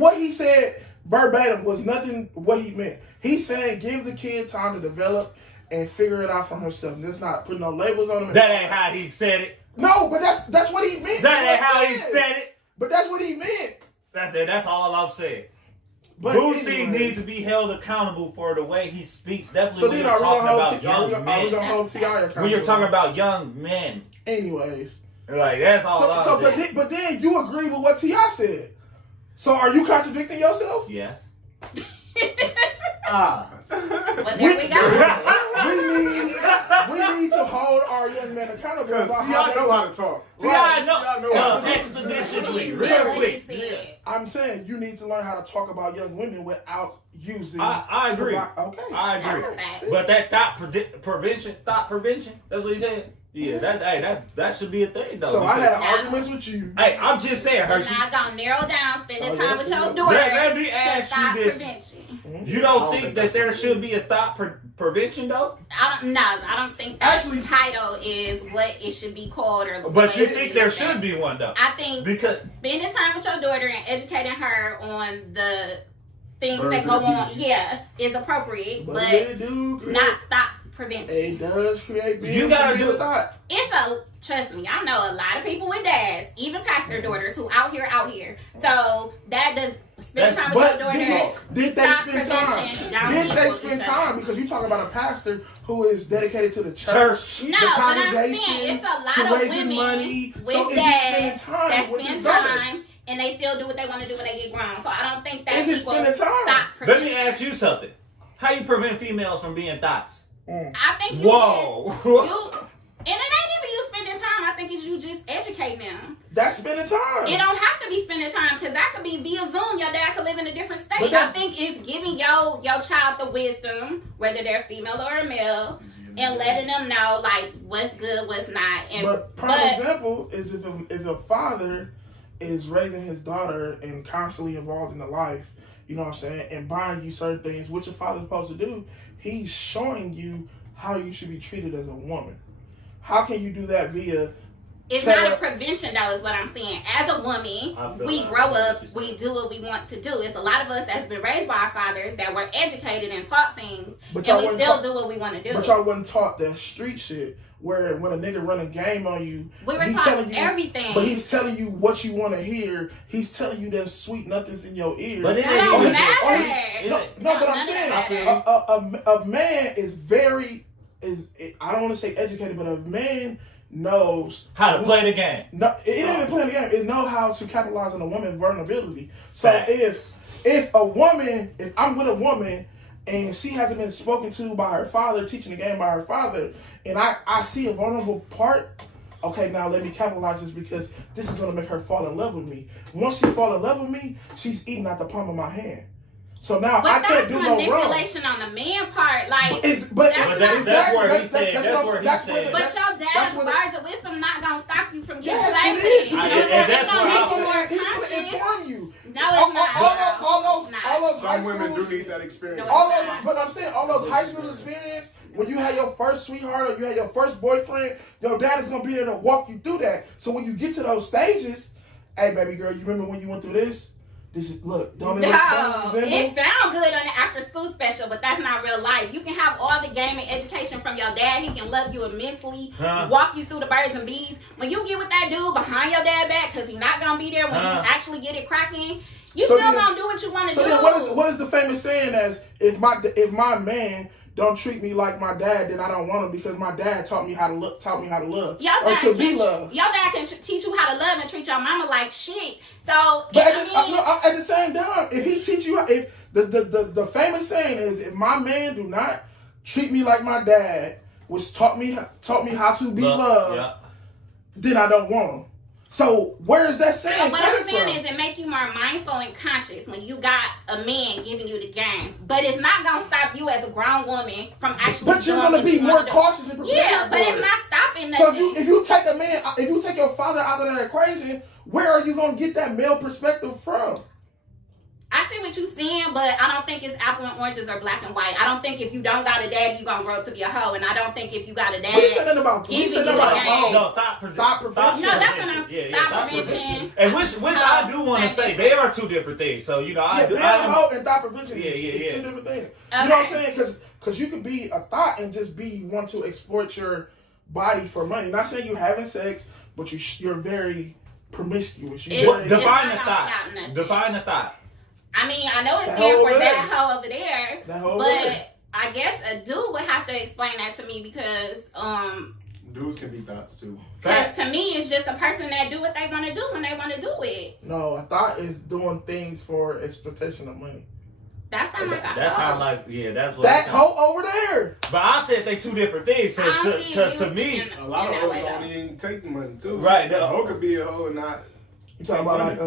What he said verbatim was nothing what he meant. He's saying give the kid time to develop and figure it out for himself. That's not putting no labels on him. That ain't how he said it. No, but that's what he meant. That ain't how he said it. But that's what he meant. That's it. That's all I'm saying. But Boosie anyway, needs to be held accountable for the way he speaks. Definitely so when then you're talking about are young we men. gonna hold T.I. accountable? When you're talking about young men. Anyways. Like, that's all I'm saying. But then you agree with what T.I. said. So are you contradicting yourself? Yes. Well, there we go. We need to hold our young men accountable. Because T.I. know how to talk. T.I. know expeditiously, real quick. I'm saying you need to learn how to talk about young women without using. I agree. Okay. I agree. But that thought prevention, that's what he said. Yeah, that should be a thing though. So I had arguments with you. Hey, I'm just saying, We're Hershey. not gonna narrow down spending time with your daughter. Let me ask you this. Prevention. You don't think that there should be a thought prevention though? I don't think that title is what it should be called or. But you think there should be one though? I think because spending time with your daughter and educating her on the things that go on, is appropriate, but not thought prevention. It does create. You gotta do it. Trust me, I know a lot of people with dads, even pastor daughters, who out here. So that does spend time with your daughter. Did they spend time? Did they spend time? Because you talking about a pastor who is dedicated to the church, no, the but I'm congregation, saying it's a lot to of raising women money. with So is he dads spending time that with his spend daughter? time and they still do what they want to do when they get grown. So I don't think that's Is it spending time? Let me ask you something. How you prevent females from being thoughts? I think you and it ain't even you spending time. I think it's you just educating them. That's spending time. It don't have to be spending time because that could be via Zoom. Your dad could live in a different state. I think it's giving your child the wisdom, whether they're female or a male, and letting them know like what's good, what's not. And but prime example is if a father is raising his daughter and constantly involved in the life, you know what I'm saying, and buying you certain things, what your father's supposed to do, he's showing you how you should be treated as a woman. How can you do that via? It's not a prevention though, is what I'm saying. As a woman, we grow up, we do what we want to do. It's a lot of us that's been raised by our fathers that were educated and taught things, and we still do what we want to do. But y'all wasn't taught that street shit where when a nigga running game on you, we were taught everything. But he's telling you what you want to hear. He's telling you them sweet nothings in your ear. But it don't matter. No, but I'm saying a man is I don't want to say educated, but a man knows how to play the game. No, it ain't even playing the game. It knows how to capitalize on a woman's vulnerability. So if I'm with a woman and she hasn't been spoken to by her father, teaching the game by her father, and I see a vulnerable part, okay, now let me capitalize this because this is gonna make her fall in love with me. Once she fall in love with me, she's eating out the palm of my hand. So now I can't do no wrong. But that's manipulation on the man part. Like, that's where he said. But your dad's words of wisdom not gonna stop you from getting it is. It's gonna make you more conscious. Inform you. No, it's not. All those some women do need that experience. But I'm saying all those high school experience, when you had your first sweetheart or you had your first boyfriend, your dad is gonna be there to walk you through that. So when you get to those stages, hey baby girl, you remember when you went through this? Don't it sound good on the after school special, but that's not real life. You can have all the game and education from your dad. He can love you immensely, walk you through the birds and bees. When you get with that dude behind your dad back, because he's not gonna be there when you actually get it cracking, you still gonna do what you want to do. So then what is the famous saying as if my man don't treat me like my dad, then I don't want him because my dad taught me how to love. Your dad can teach you how to love and treat your mama like shit. So, but at the same time, if he teach you, if the famous saying is, if my man do not treat me like my dad, which taught me how to be loved, then I don't want him. So where is that saying So what I'm coming saying from? is it make you more mindful and conscious when you got a man giving you the game. But it's not gonna stop you as a grown woman from actually. But you're gonna be more cautious and prepared. Yeah, but for it's it. not stopping So nothing. if you take a man, if you take your father out of that equation, where are you gonna get that male perspective from? I see what you're saying, but I don't think it's apple and oranges or black and white. I don't think if you don't got a daddy, you're gonna grow up to be a hoe. And I don't think if you got a dad, What you said about? giving You said you about the a hoe. game. No, thought prevention. No, that's what I'm. Yeah, thought prevention. And which I do want to say, they are two different things. So, you know, I do. Being a hoe and thought prevention is two different things. Okay. You know what I'm saying? Because you could be a thought and just want to exploit your body for money. Not saying you having sex, but you're very promiscuous. Define the not thought. stop nothing. Define the thought. I mean, I know it's That there hoe for over that there. hoe over there, That hoe over but there. I guess a dude would have to explain that to me because Dudes can be thoughts too. to me it's just a person that do what they want to do when they want to do it. No, a thought is doing things for exploitation of money. That sounds like a hoe. That sound like, yeah, that's what. That hoe over there. But I said they two different things. Because to me, a lot of hoes don't even take the money too. Right, A hoe could be a hoe and not. You talking about like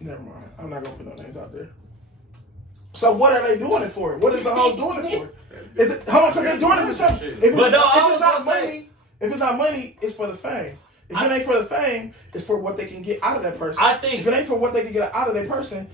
never mind. I'm not gonna put no names out there. So what are they doing it for? What is the hoes doing it for? Is it hold on, because they're doing it for something. If it's not money, it's for the fame. If it ain't for the fame, it's for what they can get out of that person. I think if it ain't for what they can get out of that person,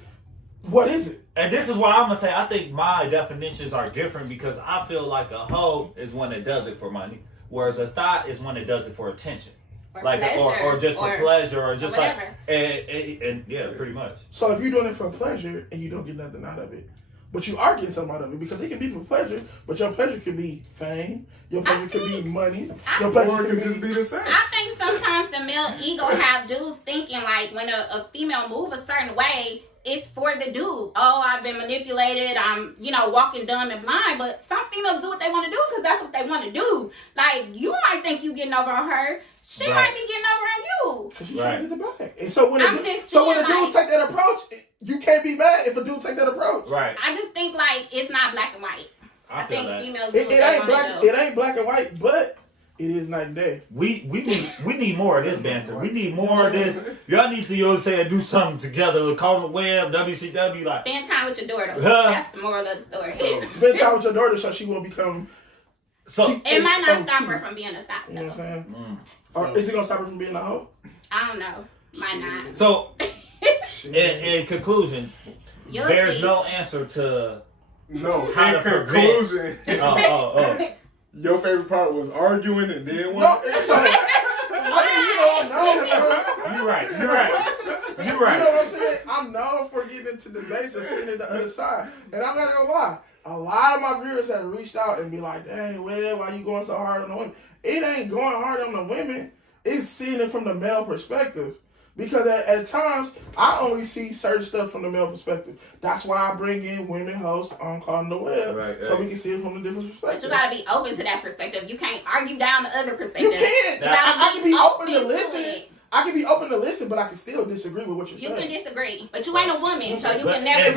what is it? And this is why I'm gonna say I think my definitions are different because I feel like a hoe is one that does it for money, whereas a thought is one that does it for attention. Or just for pleasure, or just like, and yeah, pretty much. So if you're doing it for pleasure and you don't get nothing out of it, but you are getting something out of it because it can be for pleasure, but your pleasure could be fame, your pleasure could be money, your pleasure could just be the sex. I think sometimes the male ego have dudes thinking like when a female move a certain way, it's for the dude. Oh, I've been manipulated. I'm, walking dumb and blind. But some females do what they want to do because that's what they want to do. Like, you might think you getting over on her. She might be getting over on you. Because you trying to get the bag. And so when a dude like, take that approach, you can't be mad if a dude take that approach. Right. I just think like it's not black and white. I think females do it ain't black. It ain't black and white, but it is night and day. We need more of this banter. We need more of this. Y'all need to say do something together. Call the web, WCW, like spend time with your daughter. That's the moral of the story. So, spend time with your daughter so she won't become. It might not stop her from being a thought. You know what I'm saying? Or is it gonna stop her from being a hoe? I don't know. Might not. So, in conclusion, there's no answer to how to conclusion. Oh. Your favorite part was arguing and then what? No, it's I know. You're right. You know what I'm saying? I'm known for getting into debates and sitting at the other side. And I'm not gonna lie. A lot of my viewers have reached out and be like, dang, well, why you going so hard on the women? It ain't going hard on the women. It's seeing it from the male perspective. Because at times, I only see certain stuff from the male perspective. That's why I bring in women hosts on Calling the Web, so we can see it from a different perspective. But you gotta be open to that perspective. You can't argue down the other perspective. You can't. I can be open to listen. I can be open to listen, but I can still disagree with what you're saying. You can disagree, but you ain't a woman, so you can And never.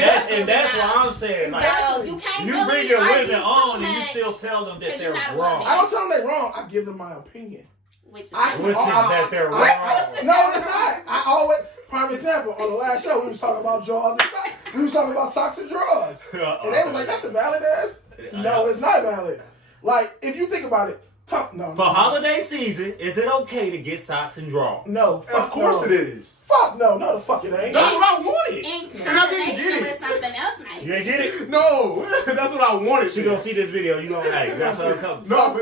that's what I'm saying. Like, so you can't. You really bring your argue women too on, and much you still tell them that they're not wrong. I don't tell them they're wrong. I give them my opinion. Which is that they're wrong. No, it's not. I always. Prime example, on the last show, we was talking about drawers and socks. We was talking about socks and drawers. And they was like, that's a valid ass. No, it's not valid. Like, if you think about it, holiday season, is it okay to get socks and drawers? No. Of course it is. Fuck no. No, the fuck it ain't. That's what I wanted. And I didn't get it. Something else, nice. You didn't get it? No. That's what I wanted. She gonna see this video. You gonna hey, that's how it comes. Now,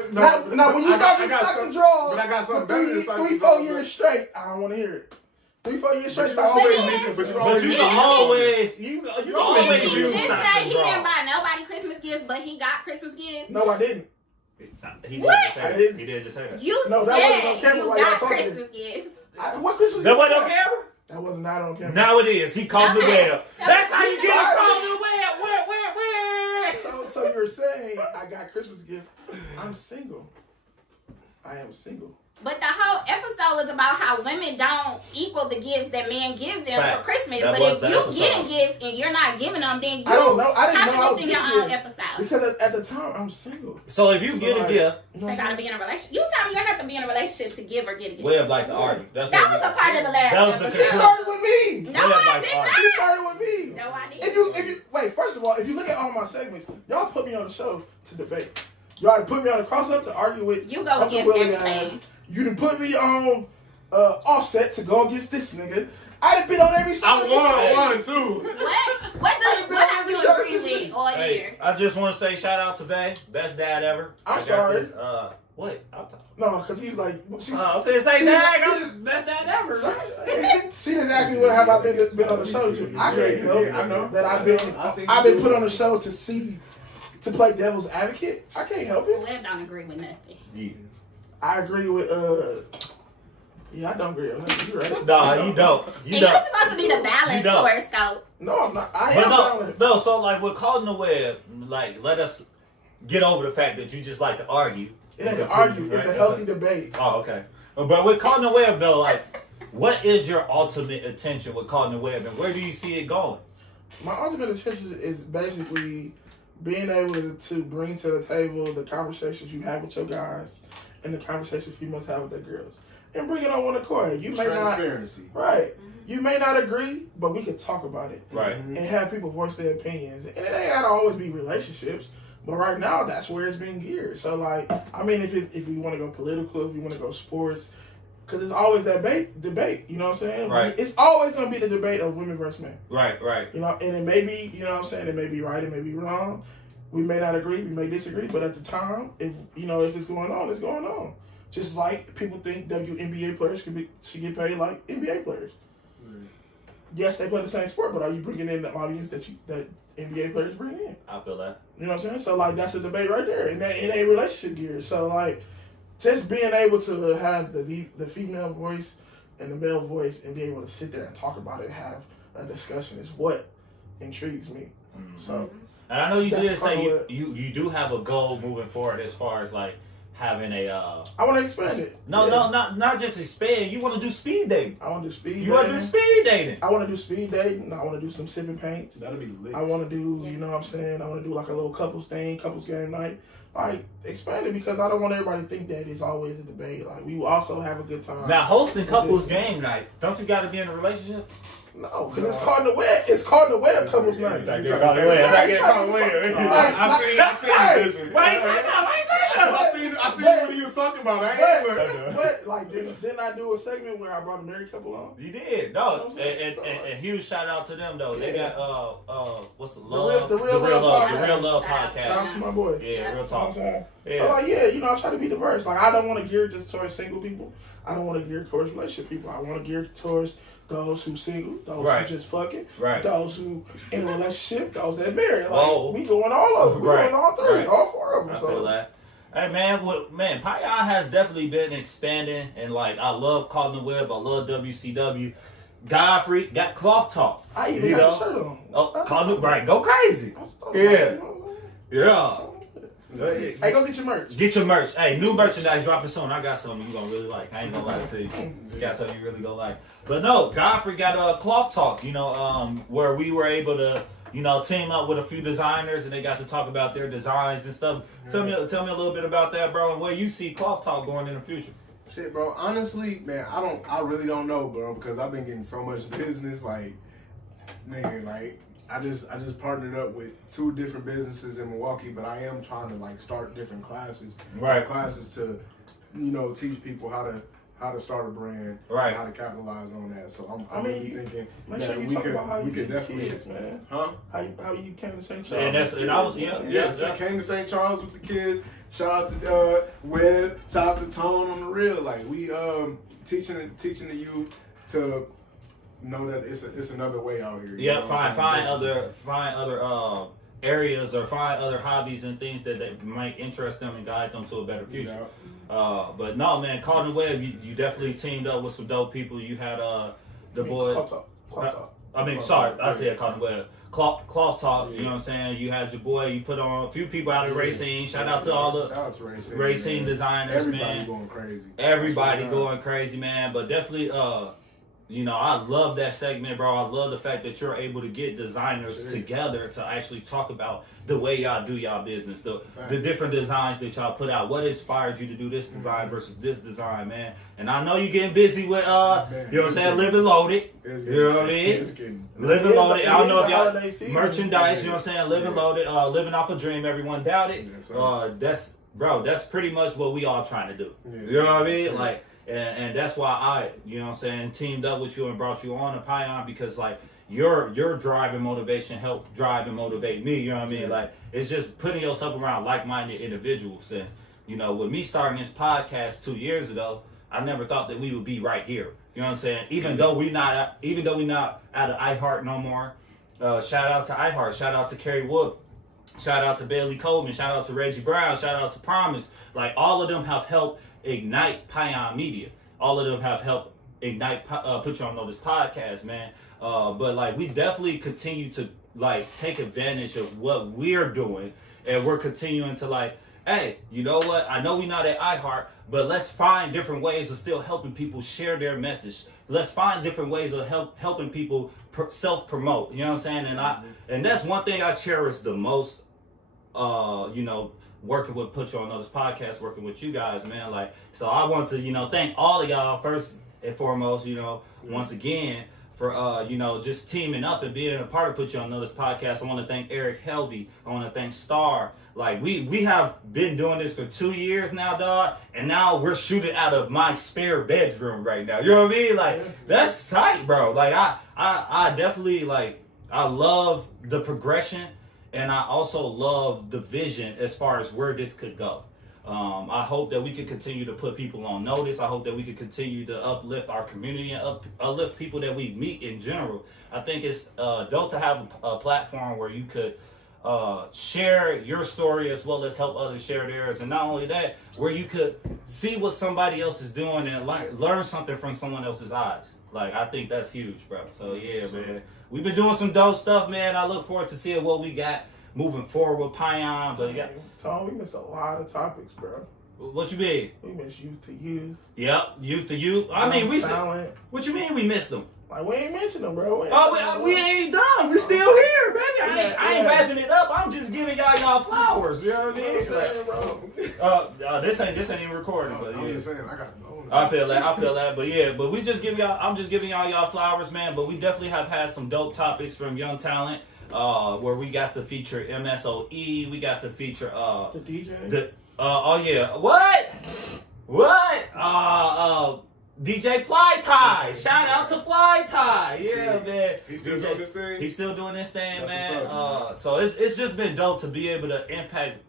when you start getting socks and drawers but I got something for 3-4 years straight, I don't want to hear it. 3-4 years straight. But you can always use Just socks say and he drawers. didn't buy nobody Christmas gifts, but he got Christmas gifts. No, I didn't. He What? did just say that. You No, that wasn't on said camera you while y'all got talking. Christmas gifts. What Christmas? That wasn't on camera? That was not on camera. Now it is. He called the Okay. web. So That's how you get Sorry. a call the web. Where? So you're saying I got Christmas gift. I'm single. I am single. But the whole episode was about how women don't equal the gifts that men give them Facts. for Christmas. That But was if the you episode. getting gifts and you're not giving them, then you I don't know. I didn't know I was contradicting your getting own gifts. episode. Because at the time, I'm single. So if you get a gift, So you gotta be in a relationship. You tell me you have to be in a relationship to give or get a gift. Web like to argue. That's That what was we- a part of the last That was the episode. She started with me. No, Web I like did to argue. She not. started with me. No, I didn't. If you wait, first of all, if you look at all my segments, y'all put me on the show to debate. Y'all put me on the cross up to argue with. You go Uncle against Willie everything. ass. You done put me on Offset to go against this nigga. I done been on every show. I won too. What have you agreed with all Hey, year? I just want to say shout out to Vay, best dad ever. I'm I got sorry. This, what? I'm talking. No, because he was like, she's, I'm finna say she dad, just- I'm just best dad ever. she just asked me what have I been on the show to. I can't help I know. that I've been put on the show to play devil's advocate. I can't help it. Web don't agree with nothing. Yeah. I agree with yeah, I don't agree with nothing. You right? Nah, you don't. And you're supposed to be the balance don't. horoscope. No, I'm not. I But am no, balanced. no. So like with Calling the Web, like let us get over the fact that you just like to argue. It ain't an argue. It's a Right? healthy debate. Oh, okay. But with Calling the Web though, like, what is your ultimate intention with Calling the Web, and where do you see it going? My ultimate intention is basically being able to bring to the table the conversations you have with your guys and the conversations females have with their girls, and bring it on one accord. You may not, Transparency. right? You may not agree, but we can talk about it, Right. and have people voice their opinions. And it ain't gotta always be relationships, but right now that's where it's been geared. So like, I mean, if you want to go political, if you want to go sports, because it's always that debate. You know what I'm saying? Right. It's always gonna be the debate of women versus men. Right. Right. You know, and it may be, you know what I'm saying, it may be right, it may be wrong. We may not agree, we may disagree, but at the time, if it's going on, it's going on. Just like people think WNBA players should get paid like NBA players. Yes, they play the same sport, but are you bringing in the audience that NBA players bring in? I feel that. You know what I'm saying? So like that's a debate right there, and that it ain't relationship gear. So like, just being able to have the female voice and the male voice and be able to sit there and talk about it, have a discussion is what intrigues me. Mm-hmm. So. And I know you That's did say kinda what- you do have a goal moving forward as far as like having a I want to expand it. no, Yeah. not just expand. You want to do speed dating. I want to do speed You want to do dating. speed dating. I want to do speed dating. I want to do some sipping paints. That'll be lit. I want to do, you know what I'm saying? I want to do like a little couples thing, couples game night. Like, expand it because I don't want everybody to think that it's always a debate. Like, we will also have a good time. Now hosting couples game night, don't you got to be in a relationship? No, because it's called the web. It's called the web couples night. I seen Why you say I seen what he was talking about. I ain't But like, didn't I do a segment where I brought a married couple on? You did, no, and huge shout out to them though. They got what's the Real Love podcast. Shout out to my boy. Yeah, real You know what talk. I'm saying? Yeah. So like, yeah, you know, I try to be diverse. Like, I don't want to gear just towards single people. I don't want to gear towards relationship people. I want to gear towards those who single, those Right. who just fucking, Right. those who in a relationship, those that married. Like, Whoa. we going all over. We Right. going all three, Right. all four of them. I So feel that. Hey man, P.Y.O.N has definitely been expanding, and like I love Calling the Web, I love WCW. Godfrey got Cloth Talk. I even you got know? the shirt on. Oh, Calling right, go crazy. Yeah, yeah. Hey, go get your merch. Get your merch. Hey, new merchandise dropping soon. I got something you gonna really like. I ain't gonna lie to you. Got something you really gonna like. But no, Godfrey got a Cloth Talk. You know, where we were able to, you know, team up with a few designers and they got to talk about their designs and stuff. Tell me a little bit about that, bro, and where you see Cloth Talk going in the future. Shit, bro. Honestly, man, I really don't know, bro, because I've been getting so much business. Like, nigga, like I just partnered up with 2 different businesses in Milwaukee, but I am trying to like start different classes, Right. Classes to, you know, teach people how to start a brand, Right. How to capitalize on that. So I'm I mean, really thinking Make that sure you we talk could about how you could get definitely, kids, man. huh? How you came to St. Charles. And I was So I came to St. Charles with the kids. Shout out to Webb. Shout out to Tone on the real. Like we teaching the youth to know that it's another way out here. You Yeah, know what I'm find saying? other areas or find other hobbies and things that might interest them and guide them to a better future. But no, man, Calling the Web, you definitely teamed up with some dope people. You had the boy. Cloth Talk. I mean, sorry, I said cotton wear. Cloth Talk, you know what I'm saying? You had your boy, you put on a few people out of Racine. Shout out to all the Racine designers, man. Everybody going crazy, man. But definitely, you know, I love that segment, bro. I love the fact that you're able to get designers together to actually talk about the way y'all do y'all business, the different designs that y'all put out. What inspired you to do this design versus this design, man? And I know you're getting busy with, you know what I'm saying, Live and Loaded. You know what I mean? Live and Loaded. I don't know if y'all merchandise, you know what I'm saying? Live and Loaded, living off a dream. Everyone doubt it. That's pretty much what we all trying to do. You know what I mean? Like. And that's why I, you know what I'm saying, teamed up with you and brought you on to P.Y.O.N because, like, your drive and motivation helped drive and motivate me, you know what I mean? Like, it's just putting yourself around like-minded individuals. And, you know, with me starting this podcast 2 years ago, I never thought that we would be right here. You know what I'm saying? Even though we not out of iHeart no more, shout out to iHeart, shout out to Kerry Wood, shout out to Bailey Coleman, shout out to Reggie Brown, shout out to Promise. Like, all of them have helped ignite P.Y.O.N Media. All of them have helped ignite Put You On Notice podcast, man. But like, we definitely continue to like take advantage of what we're doing, and we're continuing to like, hey, you know what? I know we're not at iHeart, but let's find different ways of still helping people share their message. Let's find different ways of helping people self-promote. You know what I'm saying? And that's one thing I cherish the most. You know, working with Put You On Notice podcast, working with you guys, man. Like, so I want to, you know, thank all of y'all first and foremost, you know, once again for, you know, just teaming up and being a part of Put You On Notice podcast. I want to thank Eric Helvey. I want to thank Star. Like, we have been doing this for 2 years now, dog, and now we're shooting out of my spare bedroom right now. You know what I mean? Like, that's tight, bro. Like, I definitely, like, I love the progression. And I also love the vision as far as where this could go. I hope that we could continue to put people on notice. I hope that we could continue to uplift our community and uplift people that we meet in general. I think it's dope to have a platform where you could share your story as well as help others share theirs. And not only that, where you could see what somebody else is doing and learn something from someone else's eyes. Like, I think that's huge, bro. So, yeah, man. We've been doing some dope stuff, man. I look forward to seeing what we got moving forward with P.Y.O.N. But, yeah. Tom, we missed a lot of topics, bro. What you mean? We missed youth to youth. Yep, youth to youth. I mean, what you mean we missed them? Like, we ain't mentioned them, bro. We ain't done. We're still here, baby. I ain't wrapping it up. I'm just giving y'all flowers. You know what I mean? This ain't even recording, but yeah. I'm just saying, I got to know. I feel that, but yeah, but I'm just giving y'all flowers, man. But we definitely have had some dope topics from young talent, where we got to feature MSOE, we got to feature the DJ. DJ Fly Tie. Shout out to Fly Tie. Yeah, man. He's still doing this thing. He's still doing this thing, That's man. what's up, so it's just been dope to be able to impact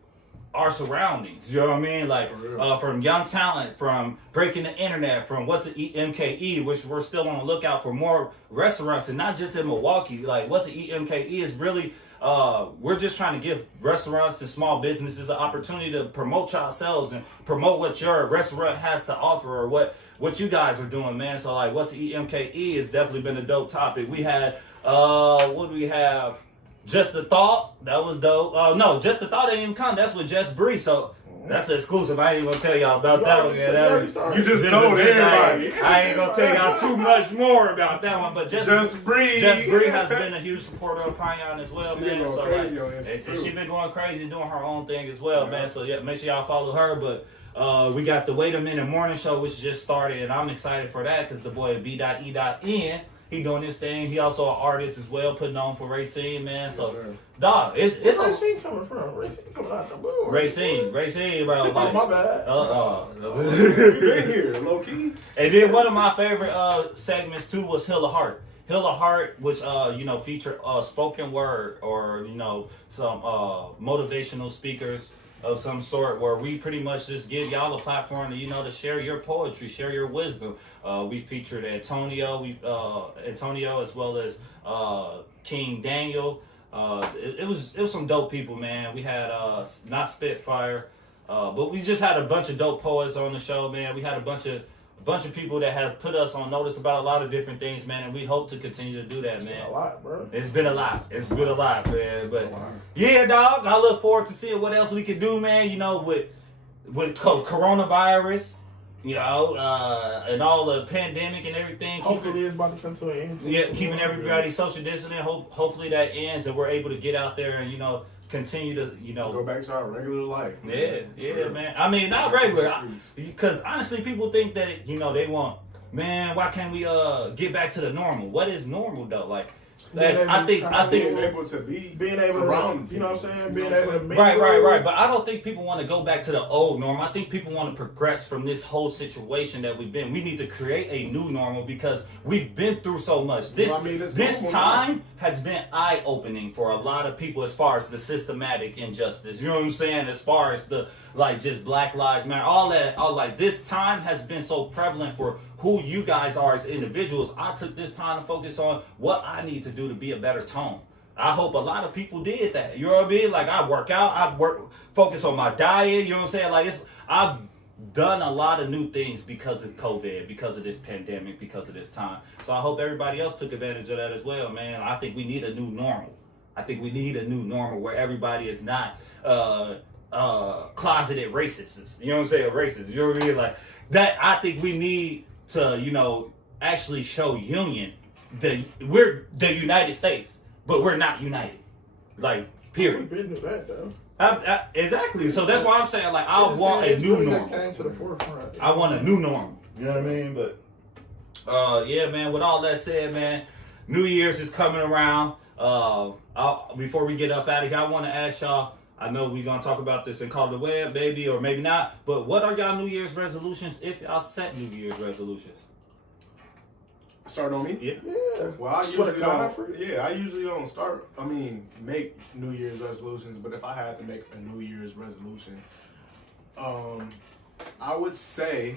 our surroundings, you know what I mean? Like, from young talent, from breaking the internet, from What to Eat MKE, which we're still on the lookout for more restaurants, and not just in Milwaukee. Like, What to Eat MKE is really, we're just trying to give restaurants and small businesses an opportunity to promote yourselves and promote what your restaurant has to offer, or what you guys are doing, man. So, like, What to Eat MKE has definitely been a dope topic. We had, what do we have? Just the Thought, that was dope. No, Just the Thought didn't even come. That's with Jess Bree, so that's exclusive. I ain't gonna tell y'all about that one. You just told everybody. I ain't gonna tell y'all too much more about that one, but Jess Bree has been a huge supporter of P.Y.O.N as well, man. So she's been going crazy, doing her own thing as well, man. So yeah, make sure y'all follow her. But we got the Wait a Minute morning show, which just started, and I'm excited for that because the boy B.E.N. He doing his thing. He also an artist as well, putting on for Racine, man. So, dog, it's Where's Racine coming from? Racine coming out the blue. Racine, bro. Like, my bad. You been here, low key. And then one of my favorite segments too was Hill of Heart. Hill of Heart, which featured spoken word, or some motivational speakers of some sort, where we pretty much just give y'all a platform to to share your poetry, share your wisdom. We featured Antonio, as well as King Daniel. It was some dope people, man. We had not Spitfire, but we just had a bunch of dope poets on the show, man. We had a bunch of bunch of people that have put us on notice about a lot of different things, man, and we hope to continue to do that, man. A lot, bro. It's been a lot, man. But yeah, dog, I look forward to seeing what else we can do, man. You know, with coronavirus, you know, and all the pandemic and everything. Hopefully it's about to come to an end. Yeah, keeping everybody social distancing. Hopefully that ends and we're able to get out there and, you know, continue to, you know, go back to our regular life. Yeah, man. I mean, not regular, because honestly, people think that, you know, they want, man, why can't we get back to the normal? What is normal though? Like, I think being able to be around, you know what I'm saying? Being able to mingle. Right. But I don't think people want to go back to the old norm. I think people want to progress from this whole situation that we've been. We need to create a new normal because we've been through so much. This time has been eye-opening for a lot of people as far as the systematic injustice. You know what I'm saying? As far as the, like, just Black Lives Matter, all that. Like, this time has been so prevalent for who you guys are as individuals. I took this time to focus on what I need to do to be a better tone. I hope a lot of people did that. You know what I mean? Like, I work out, focus on my diet. You know what I'm saying? Like, I've done a lot of new things because of COVID, because of this pandemic, because of this time. So I hope everybody else took advantage of that as well, man. I think we need a new normal. I think we need a new normal where everybody is not closeted racists. You know what I'm saying? Racist. You know what I mean? Like that. I think we need to, you know, actually show union. We're the United States, but we're not united. Like, period. We've been to that though. Exactly. So that's why I'm saying, like, I want a new normal. Came to the forefront. I want a new normal. You know what I mean? But yeah, man. With all that said, man, New Year's is coming around. Before we get up out of here, I want to ask y'all. I know we're gonna talk about this and call the web, maybe or maybe not. But what are y'all New Year's resolutions? If y'all set New Year's resolutions, start on me. Yeah. Well, I usually don't start. I mean, make New Year's resolutions. But if I had to make a New Year's resolution, I would say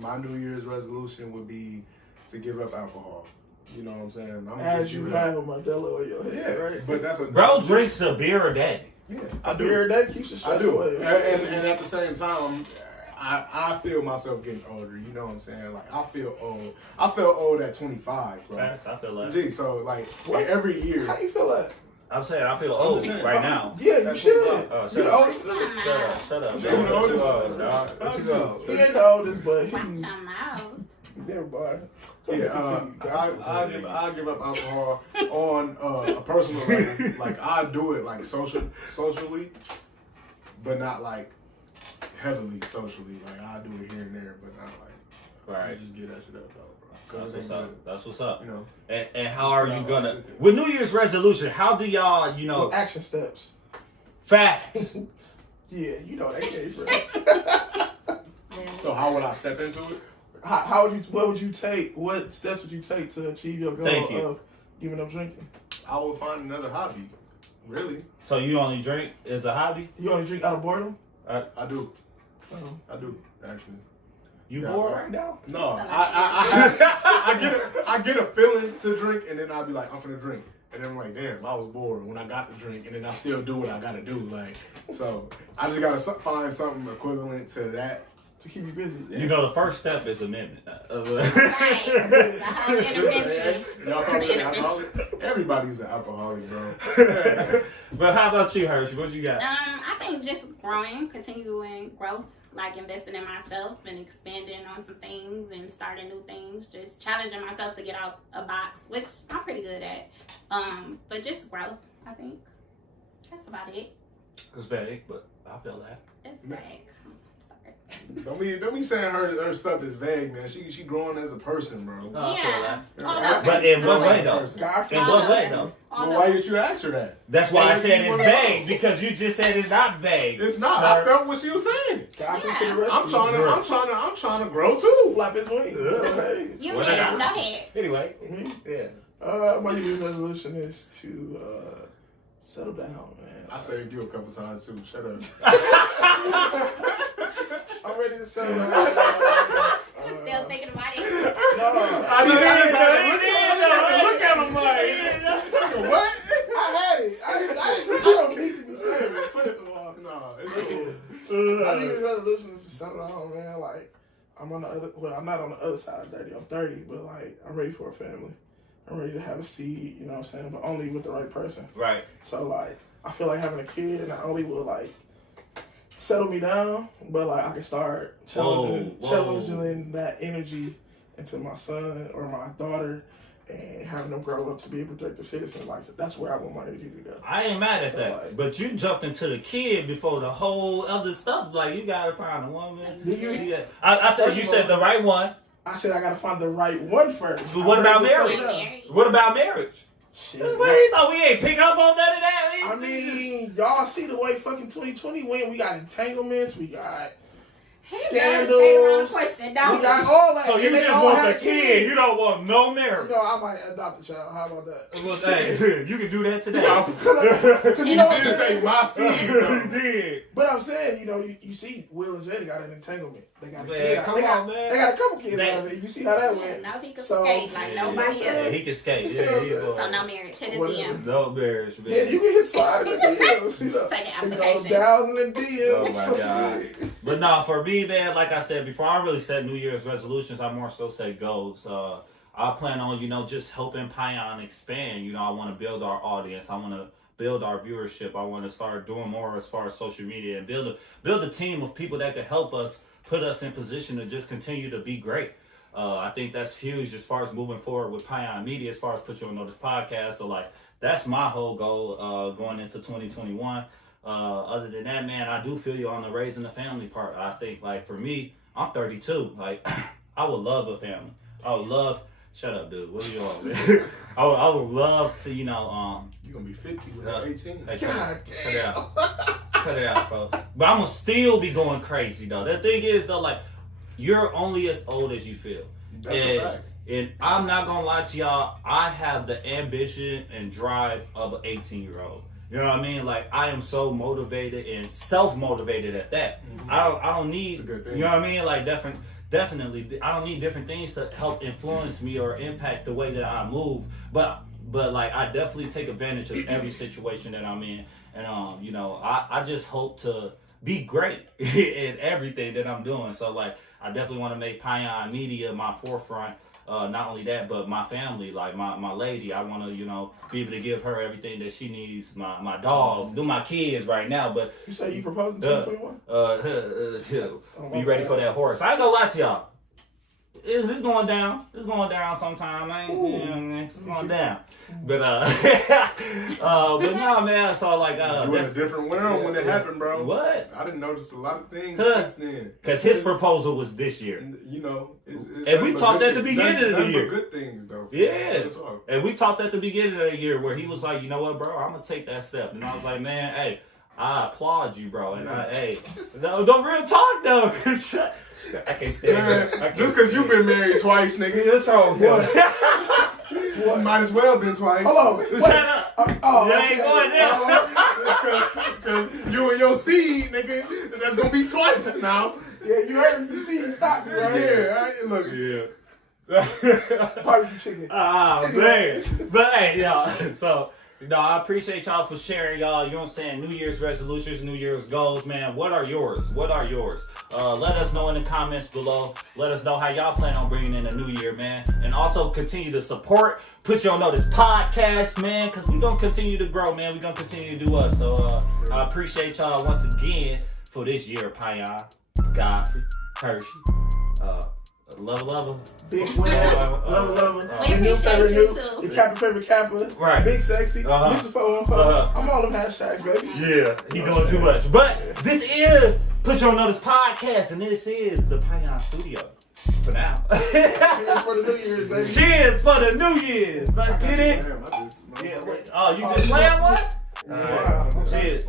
my New Year's resolution would be to give up alcohol. You know what I'm saying? As you have a Modelo in your head, right? But that's bro drinks a beer a day. Yeah, a beer a day keeps the stress away. And at the same time, I feel myself getting older. You know what I'm saying? Like, I feel old. I felt old at 25, bro. I feel like. Gee, so like every year. How you feel that? I'm saying I feel old right now. Yeah, you should. Shut up. He ain't the oldest, but he's. There, boy. Yeah, I give up alcohol on a personal level. Like, I do it like socially, but not like heavily socially. Like, I do it here and there, but not like just get that shit up, bro. That's what's up. That's what's up. You know. And how are you gonna with New Year's resolution? How do y'all, you know, action steps? Facts. Yeah, you know that came from. So how would I step into it? How would you? What would you take? What steps would you take to achieve your goal of giving up drinking? I would find another hobby. Really? So you only drink as a hobby? You only drink out of boredom? I do. I do actually. You bored right now? No, I get a feeling to drink, and then I'll be like, I'm finna drink. And then I'm like, damn, I was bored when I got the drink, and then I still do what I gotta do. Like, so I just gotta find something equivalent to that to keep you busy. You know, the first step is amendment. Everybody's an alcoholic, bro. But how about you, Hershey? What you got? I think just continuing growth, like investing in myself and expanding on some things and starting new things. Just challenging myself to get out a box, which I'm pretty good at. But just growth, I think. That's about it. It's vague, but I feel that. It's vague. Don't be saying her stuff is vague, man. She growing as a person, bro. Yeah. But in what way though? In what way though? Well, why did you ask her that? That's why I said it's vague, because you just said it's not vague. It's not. Sir. I felt what she was saying. I'm trying to grow too. Flap his wings. Okay. You can go ahead. Anyway, yeah. My New Year's resolution is to settle down, man. I saved you a couple times too. Shut up. I'm ready to settle down. Still thinking about it? No. I look at him like, what? I had it. I don't need to be saying it. First of all, no, it's cool. My New Year's resolution is to settle down, man. Like, I'm on the other. Well, I'm not on the other side of 30. I'm 30, but like I'm ready for a family. I'm ready to have a seed. You know what I'm saying? But only with the right person. Right. So like I feel like having a kid not only will like settle me down, but like I can start channeling that energy into my son or my daughter. And having them grow up to be a productive citizen, like that's where I want my energy to go. I ain't mad at that, like, but you jumped into the kid before the whole other stuff. Like you gotta find a woman. I said you said the right one. I said I gotta find the right one first. But what about marriage? What about marriage? Shit. What you thought we ain't pick up on none of that? I mean, y'all see the way fucking 2020 went. We got entanglements. We got scandals. We got all that. So you just want the kid. You don't want no marriage. You know, I might adopt a child. How about that? Well, hey, you can do that today. Because you know what I'm saying? My seed. You did. But I'm saying, you know, you see Will and Jada got an entanglement. They got a Man, kid. come They on, man. got a couple kids out of it. You see how that went. Now he can So, skate like nobody else. He can skate. Yeah, So no marriage. Hit his DMs. No marriage, man. Yeah, you can hit slide in the DMs. You know. Take an It application. goes down in the DMs. Oh my God. But nah, for me, man, like I said before, I really set New Year's resolutions. I more so set goals. I plan on, you know, just helping P.Y.O.N expand. You know, I want to build our audience. I want to build our viewership. I want to start doing more as far as social media and build a team of people that can help us, put us in position to just continue to be great. I think that's huge as far as moving forward with P.Y.O.N Media, as far as Put You On Notice podcast. So like, that's my whole goal going into 2021. Other than that, man, I do feel you on the raising the family part. I think like for me, I'm 32. Like I would love a family. I would love. Shut up, dude. What are you on, man? I would love to, you know, You're gonna be 50 with 18. God cut it out. Cut it out, folks. But I'm gonna still be going crazy though. The thing is though, like, you're only as old as you feel. That's a fact. And I'm not gonna lie to y'all, I have the ambition and drive of an 18-year-old. You know what I mean? Like, I am so motivated and self-motivated at that. Mm-hmm. I don't need, a good thing. You know what I mean? Like, definitely, I don't need different things to help influence me or impact the way that I move. But like, I definitely take advantage of every situation that I'm in. And, you know, I just hope to be great in everything that I'm doing. So, like, I definitely want to make P.Y.O.N Media my forefront. Not only that, but my family, like my lady, I want to, you know, be able to give her everything that she needs. My dogs, do my kids right now. But you say you proposed in 2021? Be ready for that horse. I ain't gonna lie to y'all. It's going down. It's going down sometime, man. It's going down. But but no, man. So like, you in a different world when it happened, bro. What? I didn't notice a lot of things since then. Because his proposal was this year. You know, and we talked at the beginning of the year. Good things though. Yeah. And we talked at the beginning of the year where he was like, you know what, bro, I'm gonna take that step. And I was like, man, hey, I applaud you, bro. And don't real talk though. I can't stand that. Just because you've been married twice, nigga. That's all. You might as well been twice. Hold on. Shut up. You ain't going there. Because you and your seed, nigga, that's going to be twice now. Yeah, you heard me. You see, you stopped me, right? Yeah, look. Yeah. Barbecue chicken. Man. But hey, y'all. So, I appreciate y'all for sharing, y'all. You know what I'm saying? New Year's resolutions, New Year's goals, man. What are yours? Let us know in the comments below. Let us know how y'all plan on bringing in the new year, man. And also continue to support Put You On Notice podcast, man, because we're going to continue to grow, man. We're going to continue to do us. So I appreciate y'all once again for this year, P.Y.O.N, Godfrey, Hershey, Lover. Big Web, Lover. We appreciate you too. Your Kappa favorite Kappa. Right. Big Sexy. Mr. 414. I'm all them hashtags, baby. Yeah, he doing too much. But this is Put You On Notice podcast, and this is the P.Y.O.N studio. For now. Cheers for the New Year's, baby. Cheers for the New Year's. Let's get it. Damn, You just slammed one? Wow. Cheers.